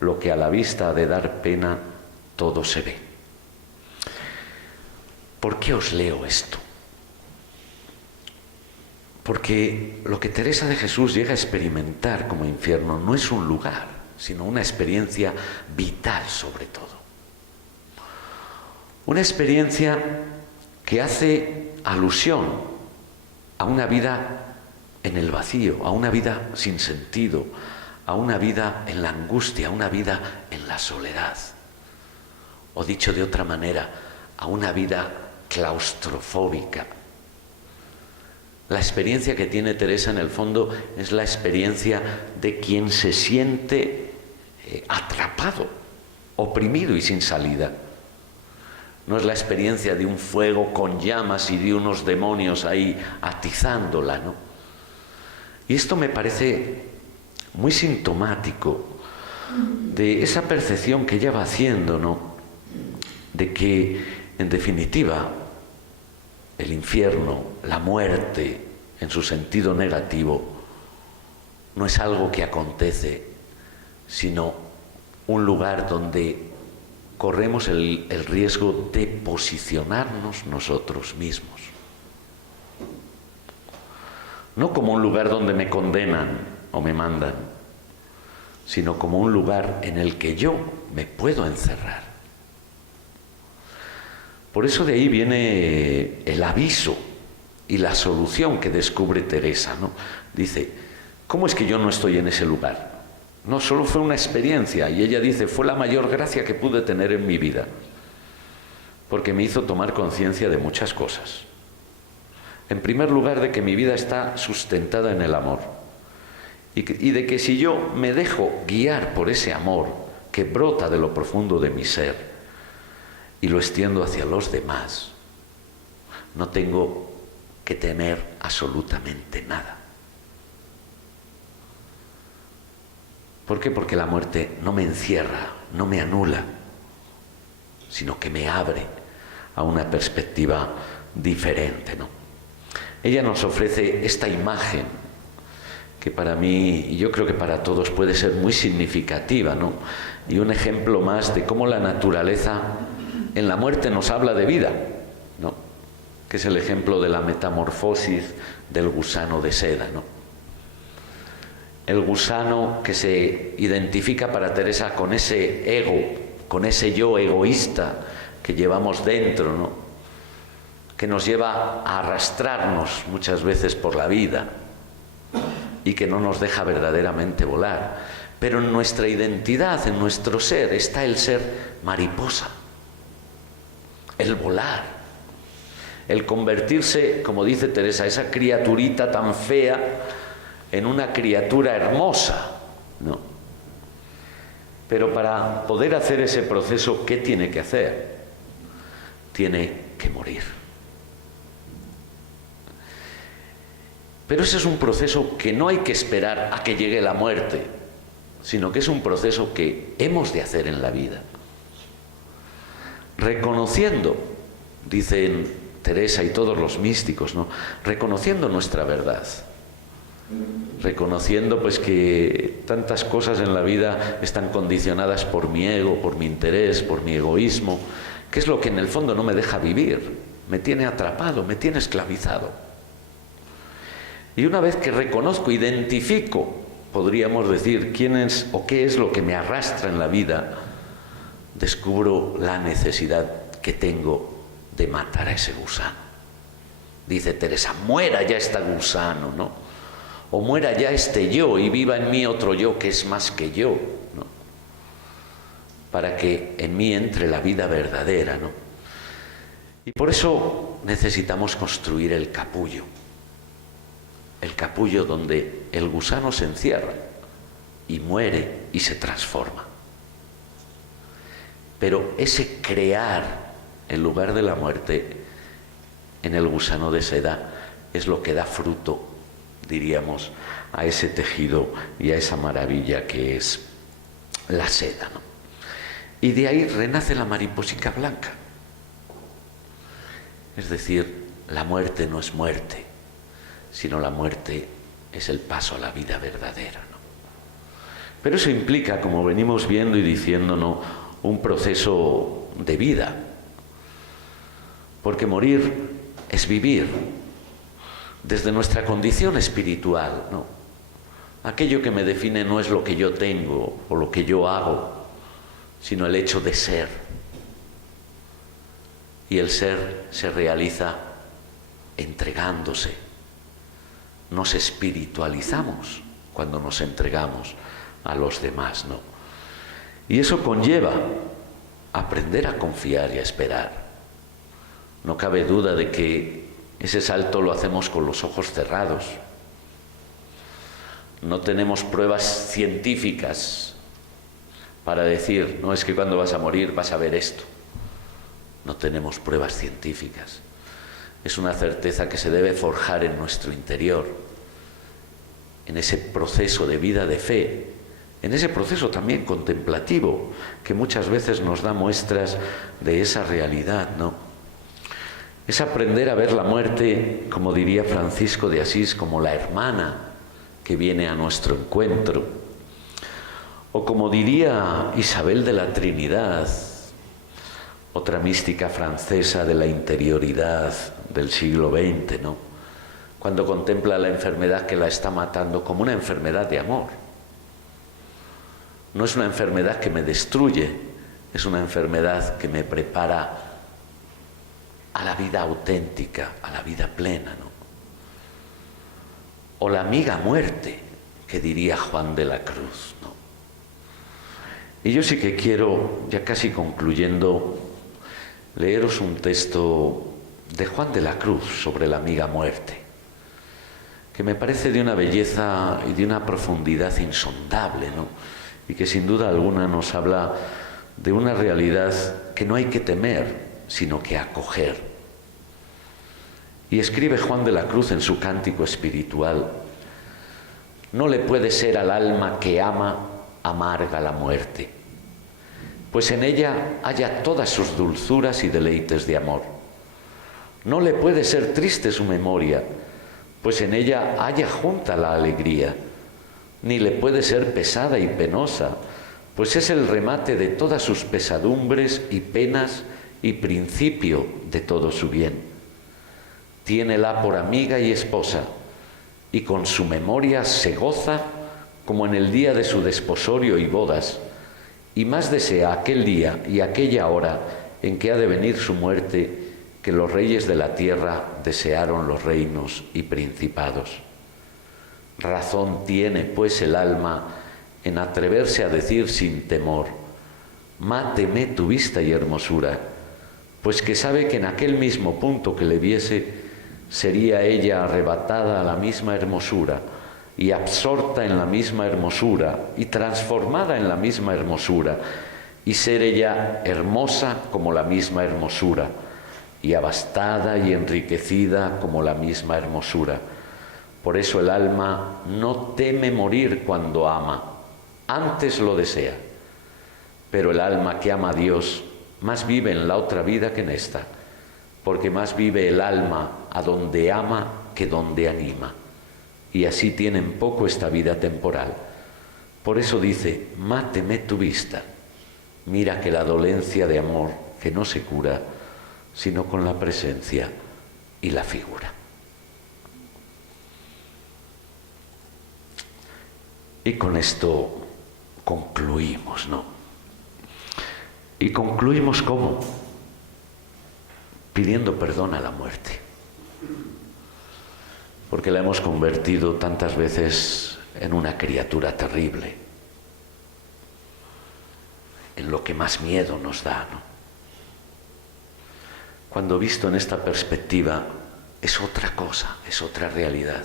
lo que a la vista ha de dar pena, todo se ve. ¿Por qué os leo esto? Porque lo que Teresa de Jesús llega a experimentar como infierno no es un lugar, sino una experiencia vital sobre todo. Una experiencia que hace alusión a una vida en el vacío, a una vida sin sentido, a una vida en la angustia, a una vida en la soledad. O dicho de otra manera, a una vida claustrofóbica. La experiencia que tiene Teresa en el fondo es la experiencia de quien se siente atrapado, oprimido y sin salida. No es la experiencia de un fuego con llamas y de unos demonios ahí atizándola, ¿no? Y esto me parece muy sintomático de esa percepción que ella va haciendo, ¿no? De que, en definitiva, el infierno, la muerte, en su sentido negativo, no es algo que acontece, sino un lugar donde corremos el riesgo de posicionarnos nosotros mismos. No como un lugar donde me condenan o me mandan, sino como un lugar en el que yo me puedo encerrar. Por eso de ahí viene el aviso y la solución que descubre Teresa, ¿no? Dice, ¿cómo es que yo no estoy en ese lugar? No, solo fue una experiencia, y ella dice, fue la mayor gracia que pude tener en mi vida, porque me hizo tomar conciencia de muchas cosas. En primer lugar, de que mi vida está sustentada en el amor, y de que si yo me dejo guiar por ese amor que brota de lo profundo de mi ser, y lo extiendo hacia los demás, no tengo que temer absolutamente nada. ¿Por qué? Porque la muerte no me encierra, no me anula, sino que me abre a una perspectiva diferente, ¿no? Ella nos ofrece esta imagen que para mí, y yo creo que para todos, puede ser muy significativa, ¿no? Y un ejemplo más de cómo la naturaleza en la muerte nos habla de vida, ¿no? Que es el ejemplo de la metamorfosis del gusano de seda, ¿no? El gusano que se identifica para Teresa con ese ego, con ese yo egoísta que llevamos dentro, ¿no? Que nos lleva a arrastrarnos muchas veces por la vida y que no nos deja verdaderamente volar. Pero en nuestra identidad, en nuestro ser, está el ser mariposa, el volar, el convertirse, como dice Teresa, esa criaturita tan fea en una criatura hermosa, ¿no? Pero para poder hacer ese proceso, ¿qué tiene que hacer? Tiene que morir. Pero ese es un proceso que no hay que esperar a que llegue la muerte, sino que es un proceso que hemos de hacer en la vida. Reconociendo, dicen Teresa y todos los místicos, ¿no? Reconociendo nuestra verdad. Reconociendo pues que tantas cosas en la vida están condicionadas por mi ego, por mi interés, por mi egoísmo, que es lo que en el fondo no me deja vivir, me tiene atrapado, me tiene esclavizado. Y una vez que reconozco, identifico, podríamos decir, quién es o qué es lo que me arrastra en la vida, descubro la necesidad que tengo de matar a ese gusano. Dice Teresa, muera ya este gusano, ¿no? O muera ya este yo y viva en mí otro yo que es más que yo, ¿no? Para que en mí entre la vida verdadera, ¿no? Y por eso necesitamos construir el capullo donde el gusano se encierra y muere y se transforma. Pero ese crear en lugar de la muerte en el gusano de seda es lo que da fruto, diríamos, a ese tejido y a esa maravilla que es la seda, ¿no? Y de ahí renace la mariposica blanca. Es decir, la muerte no es muerte, sino la muerte es el paso a la vida verdadera, ¿no? Pero eso implica, como venimos viendo y diciendo, ¿no?, un proceso de vida, porque morir es vivir desde nuestra condición espiritual, ¿no? Aquello que me define no es lo que yo tengo o lo que yo hago, sino el hecho de ser. Y el ser se realiza entregándose. Nos espiritualizamos cuando nos entregamos a los demás, ¿no? Y eso conlleva aprender a confiar y a esperar. No cabe duda de que ese salto lo hacemos con los ojos cerrados. No tenemos pruebas científicas para decir, no, es que cuando vas a morir vas a ver esto. No tenemos pruebas científicas. Es una certeza que se debe forjar en nuestro interior, en ese proceso de vida de fe, en ese proceso también contemplativo, que muchas veces nos da muestras de esa realidad, ¿no? Es aprender a ver la muerte, como diría Francisco de Asís, como la hermana que viene a nuestro encuentro. O como diría Isabel de la Trinidad, otra mística francesa de la interioridad del siglo XX, ¿no?, cuando contempla la enfermedad que la está matando como una enfermedad de amor. No es una enfermedad que me destruye, es una enfermedad que me prepara a la vida auténtica, a la vida plena, ¿no? O la amiga muerte, que diría Juan de la Cruz, ¿no? Y yo sí que quiero, ya casi concluyendo, leeros un texto de Juan de la Cruz sobre la amiga muerte, que me parece de una belleza y de una profundidad insondable, ¿no? Y que sin duda alguna nos habla de una realidad que no hay que temer, sino que acoger. Y escribe Juan de la Cruz en su cántico espiritual: no le puede ser al alma que ama amarga la muerte, pues en ella haya todas sus dulzuras y deleites de amor. No le puede ser triste su memoria, pues en ella haya junta la alegría. Ni le puede ser pesada y penosa, pues es el remate de todas sus pesadumbres y penas y principio de todo su bien. Tiénela por amiga y esposa, y con su memoria se goza como en el día de su desposorio y bodas, y más desea aquel día y aquella hora en que ha de venir su muerte, que los reyes de la tierra desearon los reinos y principados. Razón tiene, pues, el alma en atreverse a decir sin temor: máteme tu vista y hermosura, pues que sabe que en aquel mismo punto que le viese, sería ella arrebatada a la misma hermosura, y absorta en la misma hermosura, y transformada en la misma hermosura, y ser ella hermosa como la misma hermosura, y abastada y enriquecida como la misma hermosura, Por eso el alma no teme morir cuando ama, antes lo desea. Pero el alma que ama a Dios más vive en la otra vida que en esta, porque más vive el alma a donde ama que donde anima, y así tienen poco esta vida temporal. Por eso dice, máteme tu vista, mira que la dolencia de amor que no se cura, sino con la presencia y la figura. Y con esto concluimos, ¿no? ¿Y concluimos cómo? Pidiendo perdón a la muerte. Porque la hemos convertido tantas veces en una criatura terrible, en lo que más miedo nos da, ¿no? Cuando visto en esta perspectiva, es otra cosa, es otra realidad.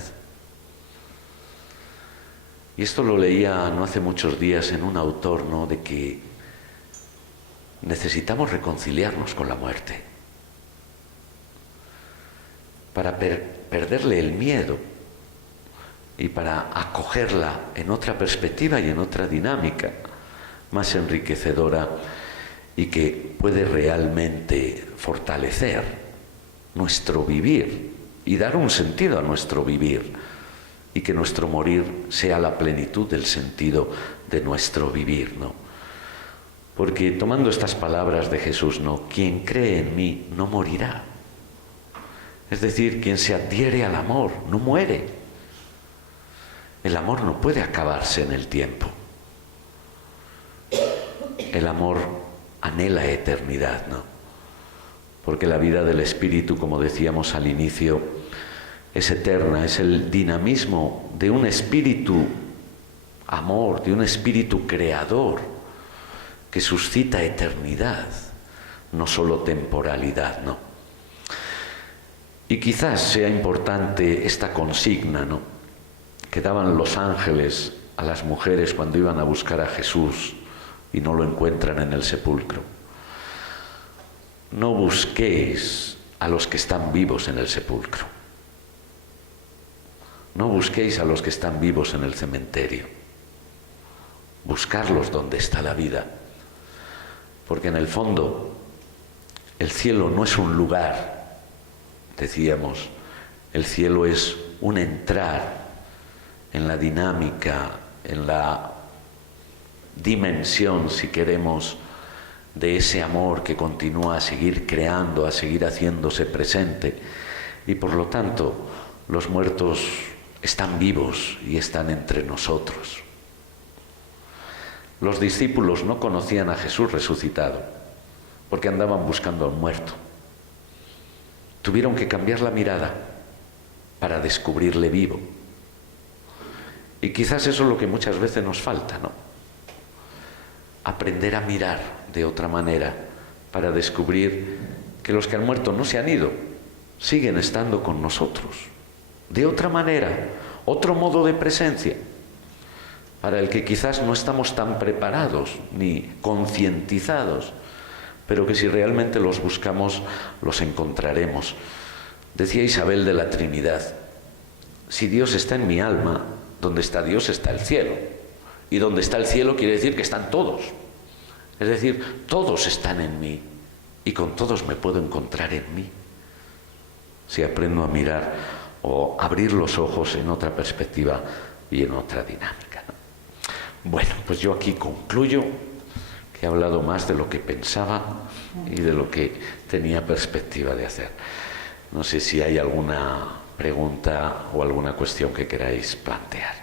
Y esto lo leía no hace muchos días en un autor, ¿no?, de que necesitamos reconciliarnos con la muerte para perderle el miedo y para acogerla en otra perspectiva y en otra dinámica más enriquecedora y que puede realmente fortalecer nuestro vivir y dar un sentido a nuestro vivir, y que nuestro morir sea la plenitud del sentido de nuestro vivir, ¿no? Porque tomando estas palabras de Jesús, ¿no?, quien cree en mí no morirá. Es decir, quien se adhiere al amor no muere. El amor no puede acabarse en el tiempo. El amor anhela eternidad, ¿no? Porque la vida del espíritu, como decíamos al inicio, es eterna, es el dinamismo de un espíritu amor, de un espíritu creador que suscita eternidad, no solo temporalidad, ¿no? Y quizás sea importante esta consigna, ¿no?, que daban los ángeles a las mujeres cuando iban a buscar a Jesús y no lo encuentran en el sepulcro. No busquéis a los que están vivos en el sepulcro. No busquéis a los que están vivos en el cementerio. Buscarlos donde está la vida. Porque en el fondo, el cielo no es un lugar, decíamos, el cielo es un entrar en la dinámica, en la dimensión, si queremos, de ese amor que continúa a seguir creando, a seguir haciéndose presente. Y por lo tanto, los muertos están vivos y están entre nosotros. Los discípulos no conocían a Jesús resucitado porque andaban buscando a un muerto. Tuvieron que cambiar la mirada para descubrirle vivo. Y quizás eso es lo que muchas veces nos falta, ¿no? Aprender a mirar de otra manera para descubrir que los que han muerto no se han ido, siguen estando con nosotros. De otra manera, otro modo de presencia, para el que quizás no estamos tan preparados ni concientizados, pero que si realmente los buscamos, los encontraremos. Decía Isabel de la Trinidad, si Dios está en mi alma, donde está Dios está el cielo. Y donde está el cielo quiere decir que están todos. Es decir, todos están en mí y con todos me puedo encontrar en mí. Si aprendo a mirar o abrir los ojos en otra perspectiva y en otra dinámica, ¿no? Bueno, pues yo aquí concluyo, que he hablado más de lo que pensaba y de lo que tenía perspectiva de hacer. No sé si hay alguna pregunta o alguna cuestión que queráis plantear.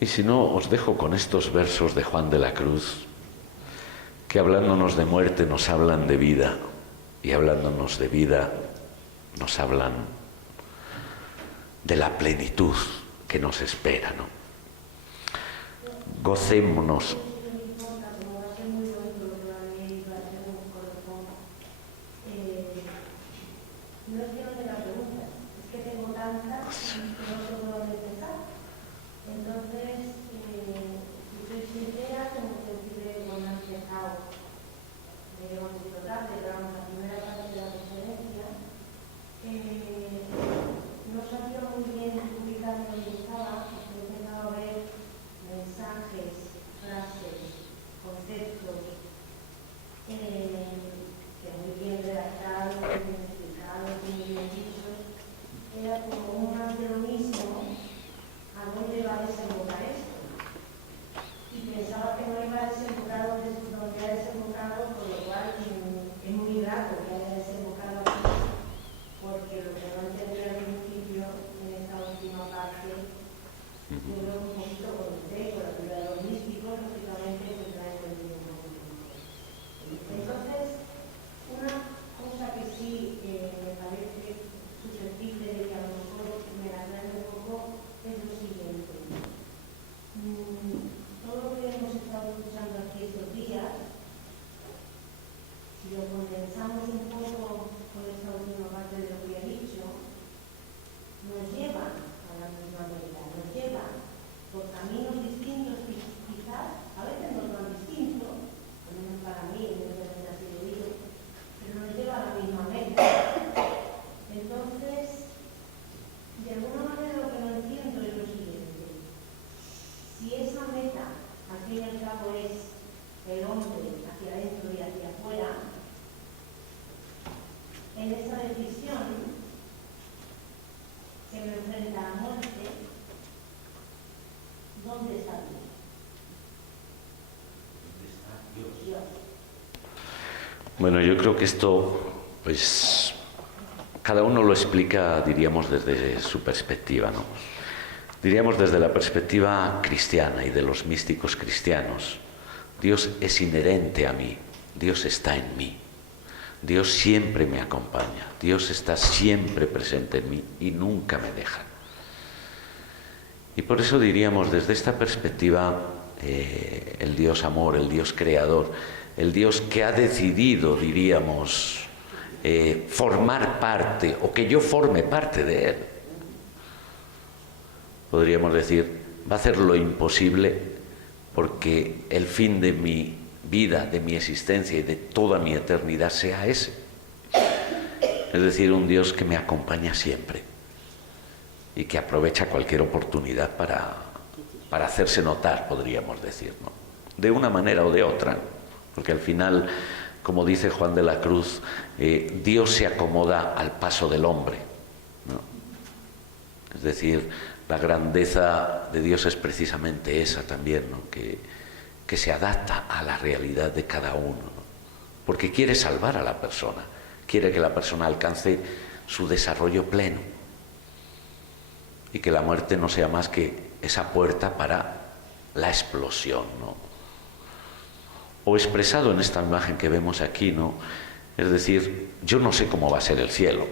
Y si no, os dejo con estos versos de Juan de la Cruz, que hablándonos de muerte nos hablan de vida, y hablándonos de vida nos hablan de la plenitud que nos espera, ¿no? Gocémonos. poquito con el texto, la figura de los místicos, lógicamente, que traen el mismo movimiento. Entonces, una cosa que sí me parece susceptible de que a lo mejor me la trae un poco es lo siguiente. Todo lo que hemos estado escuchando aquí estos días, si lo condensamos un poco con esta última parte de lo que he dicho, nos lleva a la misma verdad, nos lleva por caminos distintos, quizás, a veces no tan distintos, al menos para mí, muchas veces así lo digo, pero nos lleva a la misma meta. Entonces, de alguna manera lo que no entiendo es lo siguiente. Si esa meta, al fin y al cabo, es el hombre hacia adentro y hacia afuera, en esa decisión que me enfrenta a la muerte, ¿dónde está Dios? ¿Dónde está Dios? Dios. Bueno, yo creo que esto, pues, cada uno lo explica, diríamos, desde su perspectiva, ¿no? Diríamos desde la perspectiva cristiana y de los místicos cristianos. Dios es inherente a mí, Dios está en mí, Dios siempre me acompaña, Dios está siempre presente en mí y nunca me deja. Y por eso diríamos desde esta perspectiva, el Dios amor, el Dios creador, el Dios que ha decidido, diríamos, formar parte o que yo forme parte de Él. Podríamos decir, va a hacer lo imposible porque el fin de mi vida, de mi existencia y de toda mi eternidad sea ese. Es decir, un Dios que me acompaña siempre y que aprovecha cualquier oportunidad para hacerse notar, podríamos decir, ¿no? De una manera o de otra, porque al final, como dice Juan de la Cruz, Dios se acomoda al paso del hombre, ¿no? Es decir, la grandeza de Dios es precisamente esa también, ¿no? Que se adapta a la realidad de cada uno, ¿no? Porque quiere salvar a la persona, quiere que la persona alcance su desarrollo pleno y que la muerte no sea más que esa puerta para la explosión, ¿no? O expresado en esta imagen que vemos aquí, ¿no? Es decir, yo no sé cómo va a ser el cielo,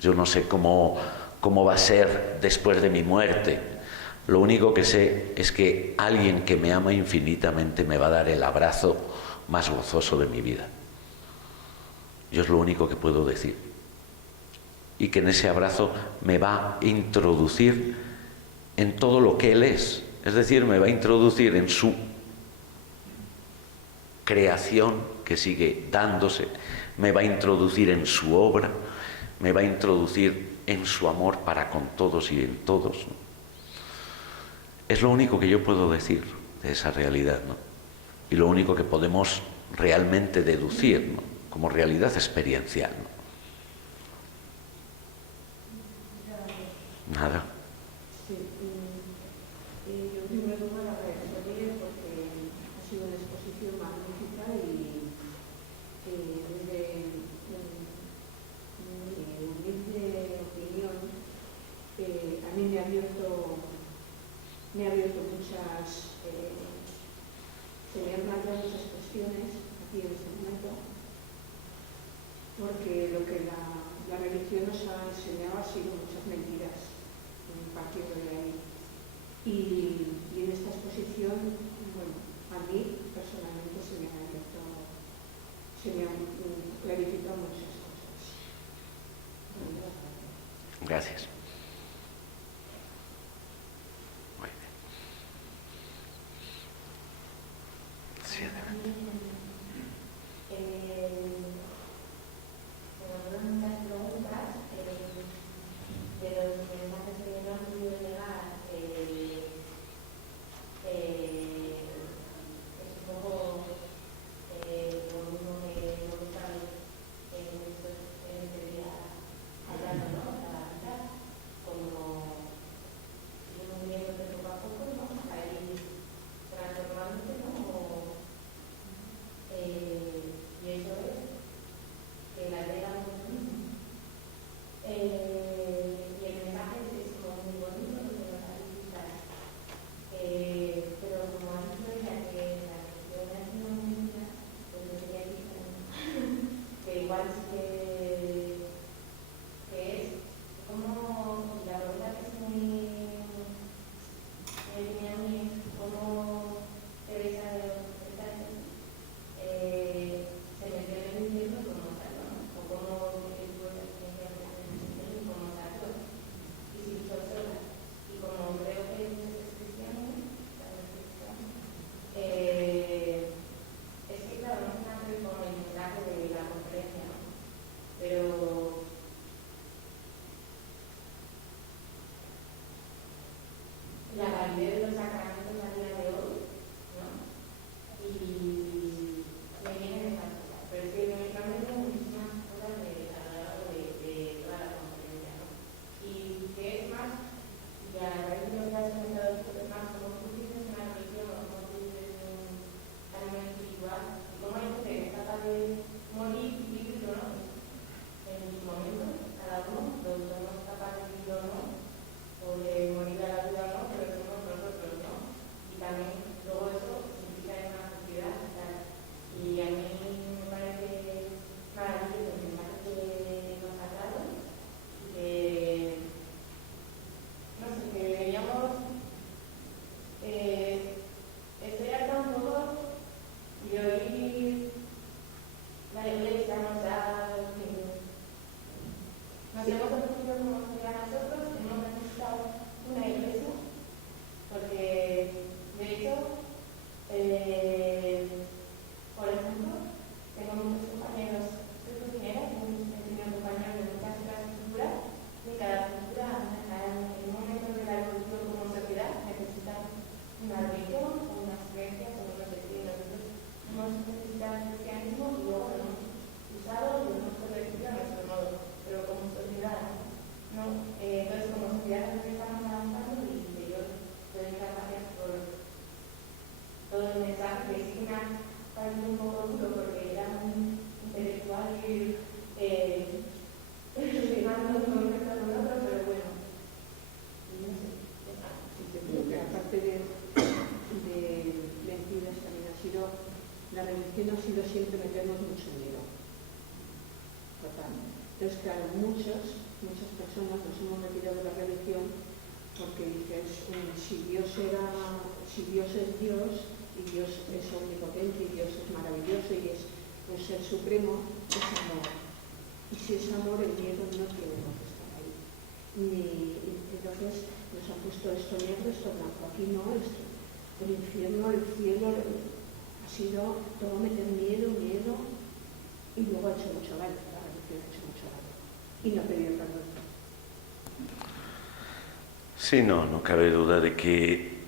yo no sé cómo va a ser después de mi muerte. Lo único que sé es que alguien que me ama infinitamente me va a dar el abrazo más gozoso de mi vida. Yo es lo único que puedo decir. Y que en ese abrazo me va a introducir en todo lo que Él es. Es decir, me va a introducir en su creación que sigue dándose, me va a introducir en su obra, me va a introducir en su amor para con todos y en todos, ¿no? Es lo único que yo puedo decir de esa realidad, ¿no? Y lo único que podemos realmente deducir, ¿no? Como realidad experiencial, ¿no? Nada. Sí, yo primero me la referiré porque ha sido una exposición magnífica y desde mi humilde opinión a mí me ha abierto muchas, se me han planteado muchas cuestiones aquí en este momento, porque lo que la religión nos ha enseñado ha sido muchas mentiras, partiendo de ahí. Y en esta exposición, bueno, a mí personalmente se me han clarificado muchas cosas. Gracias. Muy bien. Sí, adelante. Muchas preguntas, de los mensajes que no han podido llegar, es un poco por uno que no sabe en este día hablando, ¿no? religión ha sido siempre meternos mucho miedo. Total. Entonces, claro, muchas personas nos hemos retirado de la religión porque dices, si Dios es Dios y Dios es omnipotente y Dios es maravilloso y es un ser supremo, es amor. Y si es amor, el miedo no tiene por qué estar ahí. Entonces nos ha puesto esto negro, esto blanco. Aquí no, esto. El infierno, el cielo, ha sido todo meter miedo, y luego ha hecho mucho daño. La religión ha hecho mucho daño. Y no ha pedido perdón. Sí, no cabe duda de que,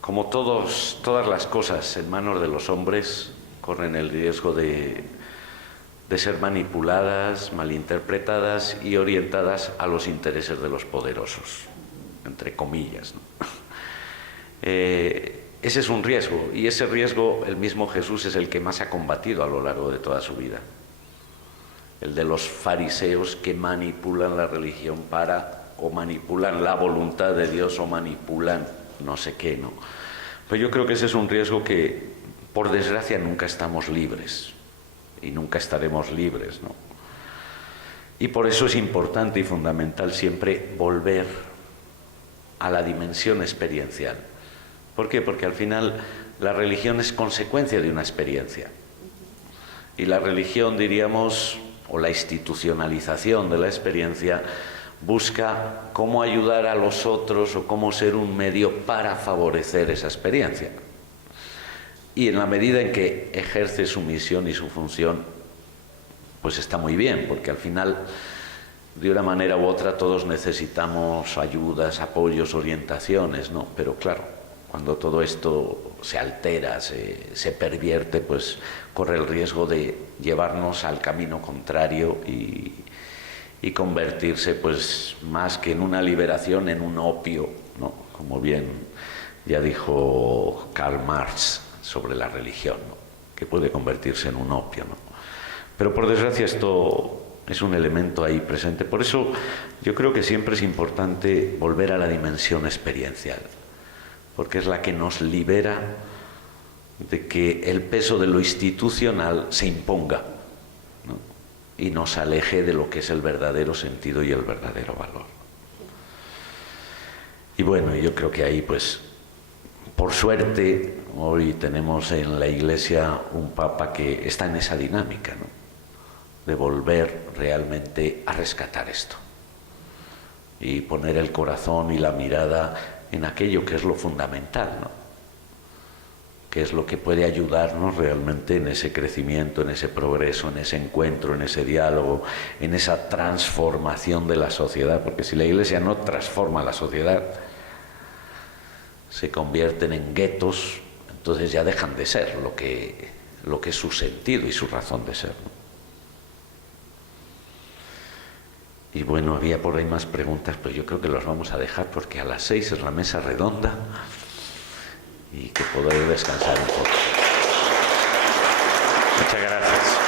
como todas las cosas en manos de los hombres, corren el riesgo de ser manipuladas, malinterpretadas y orientadas a los intereses de los poderosos, entre comillas, ¿no? Ese es un riesgo, y ese riesgo el mismo Jesús es el que más ha combatido a lo largo de toda su vida. El de los fariseos que manipulan la religión o manipulan la voluntad de Dios, o manipulan no sé qué, ¿no? Pues yo creo que ese es un riesgo que, por desgracia, nunca estamos libres, y nunca estaremos libres, ¿no? Y por eso es importante y fundamental siempre volver a la dimensión experiencial. ¿Por qué? Porque al final la religión es consecuencia de una experiencia. Y la religión, diríamos, o la institucionalización de la experiencia, busca cómo ayudar a los otros o cómo ser un medio para favorecer esa experiencia. Y en la medida en que ejerce su misión y su función, pues está muy bien, porque al final, de una manera u otra, todos necesitamos ayudas, apoyos, orientaciones, ¿no? Pero claro, cuando todo esto se altera, se pervierte, pues corre el riesgo de llevarnos al camino contrario y convertirse, pues, más que en una liberación, en un opio, ¿no? Como bien ya dijo Karl Marx sobre la religión, ¿no? Que puede convertirse en un opio, ¿no? Pero por desgracia esto es un elemento ahí presente. Por eso yo creo que siempre es importante volver a la dimensión experiencial, porque es la que nos libera de que el peso de lo institucional se imponga, ¿no? Y nos aleje de lo que es el verdadero sentido y el verdadero valor. Y bueno, yo creo que ahí, pues, por suerte, hoy tenemos en la Iglesia un Papa que está en esa dinámica, ¿no? De volver realmente a rescatar esto y poner el corazón y la mirada en aquello que es lo fundamental, ¿no? Que es lo que puede ayudarnos realmente en ese crecimiento, en ese progreso, en ese encuentro, en ese diálogo, en esa transformación de la sociedad, porque si la Iglesia no transforma la sociedad, se convierten en guetos, entonces ya dejan de ser lo que es su sentido y su razón de ser, ¿no? Y bueno, había por ahí más preguntas, pero yo creo que los vamos a dejar porque a las 6 es la mesa redonda y que podáis descansar un poco. Muchas gracias.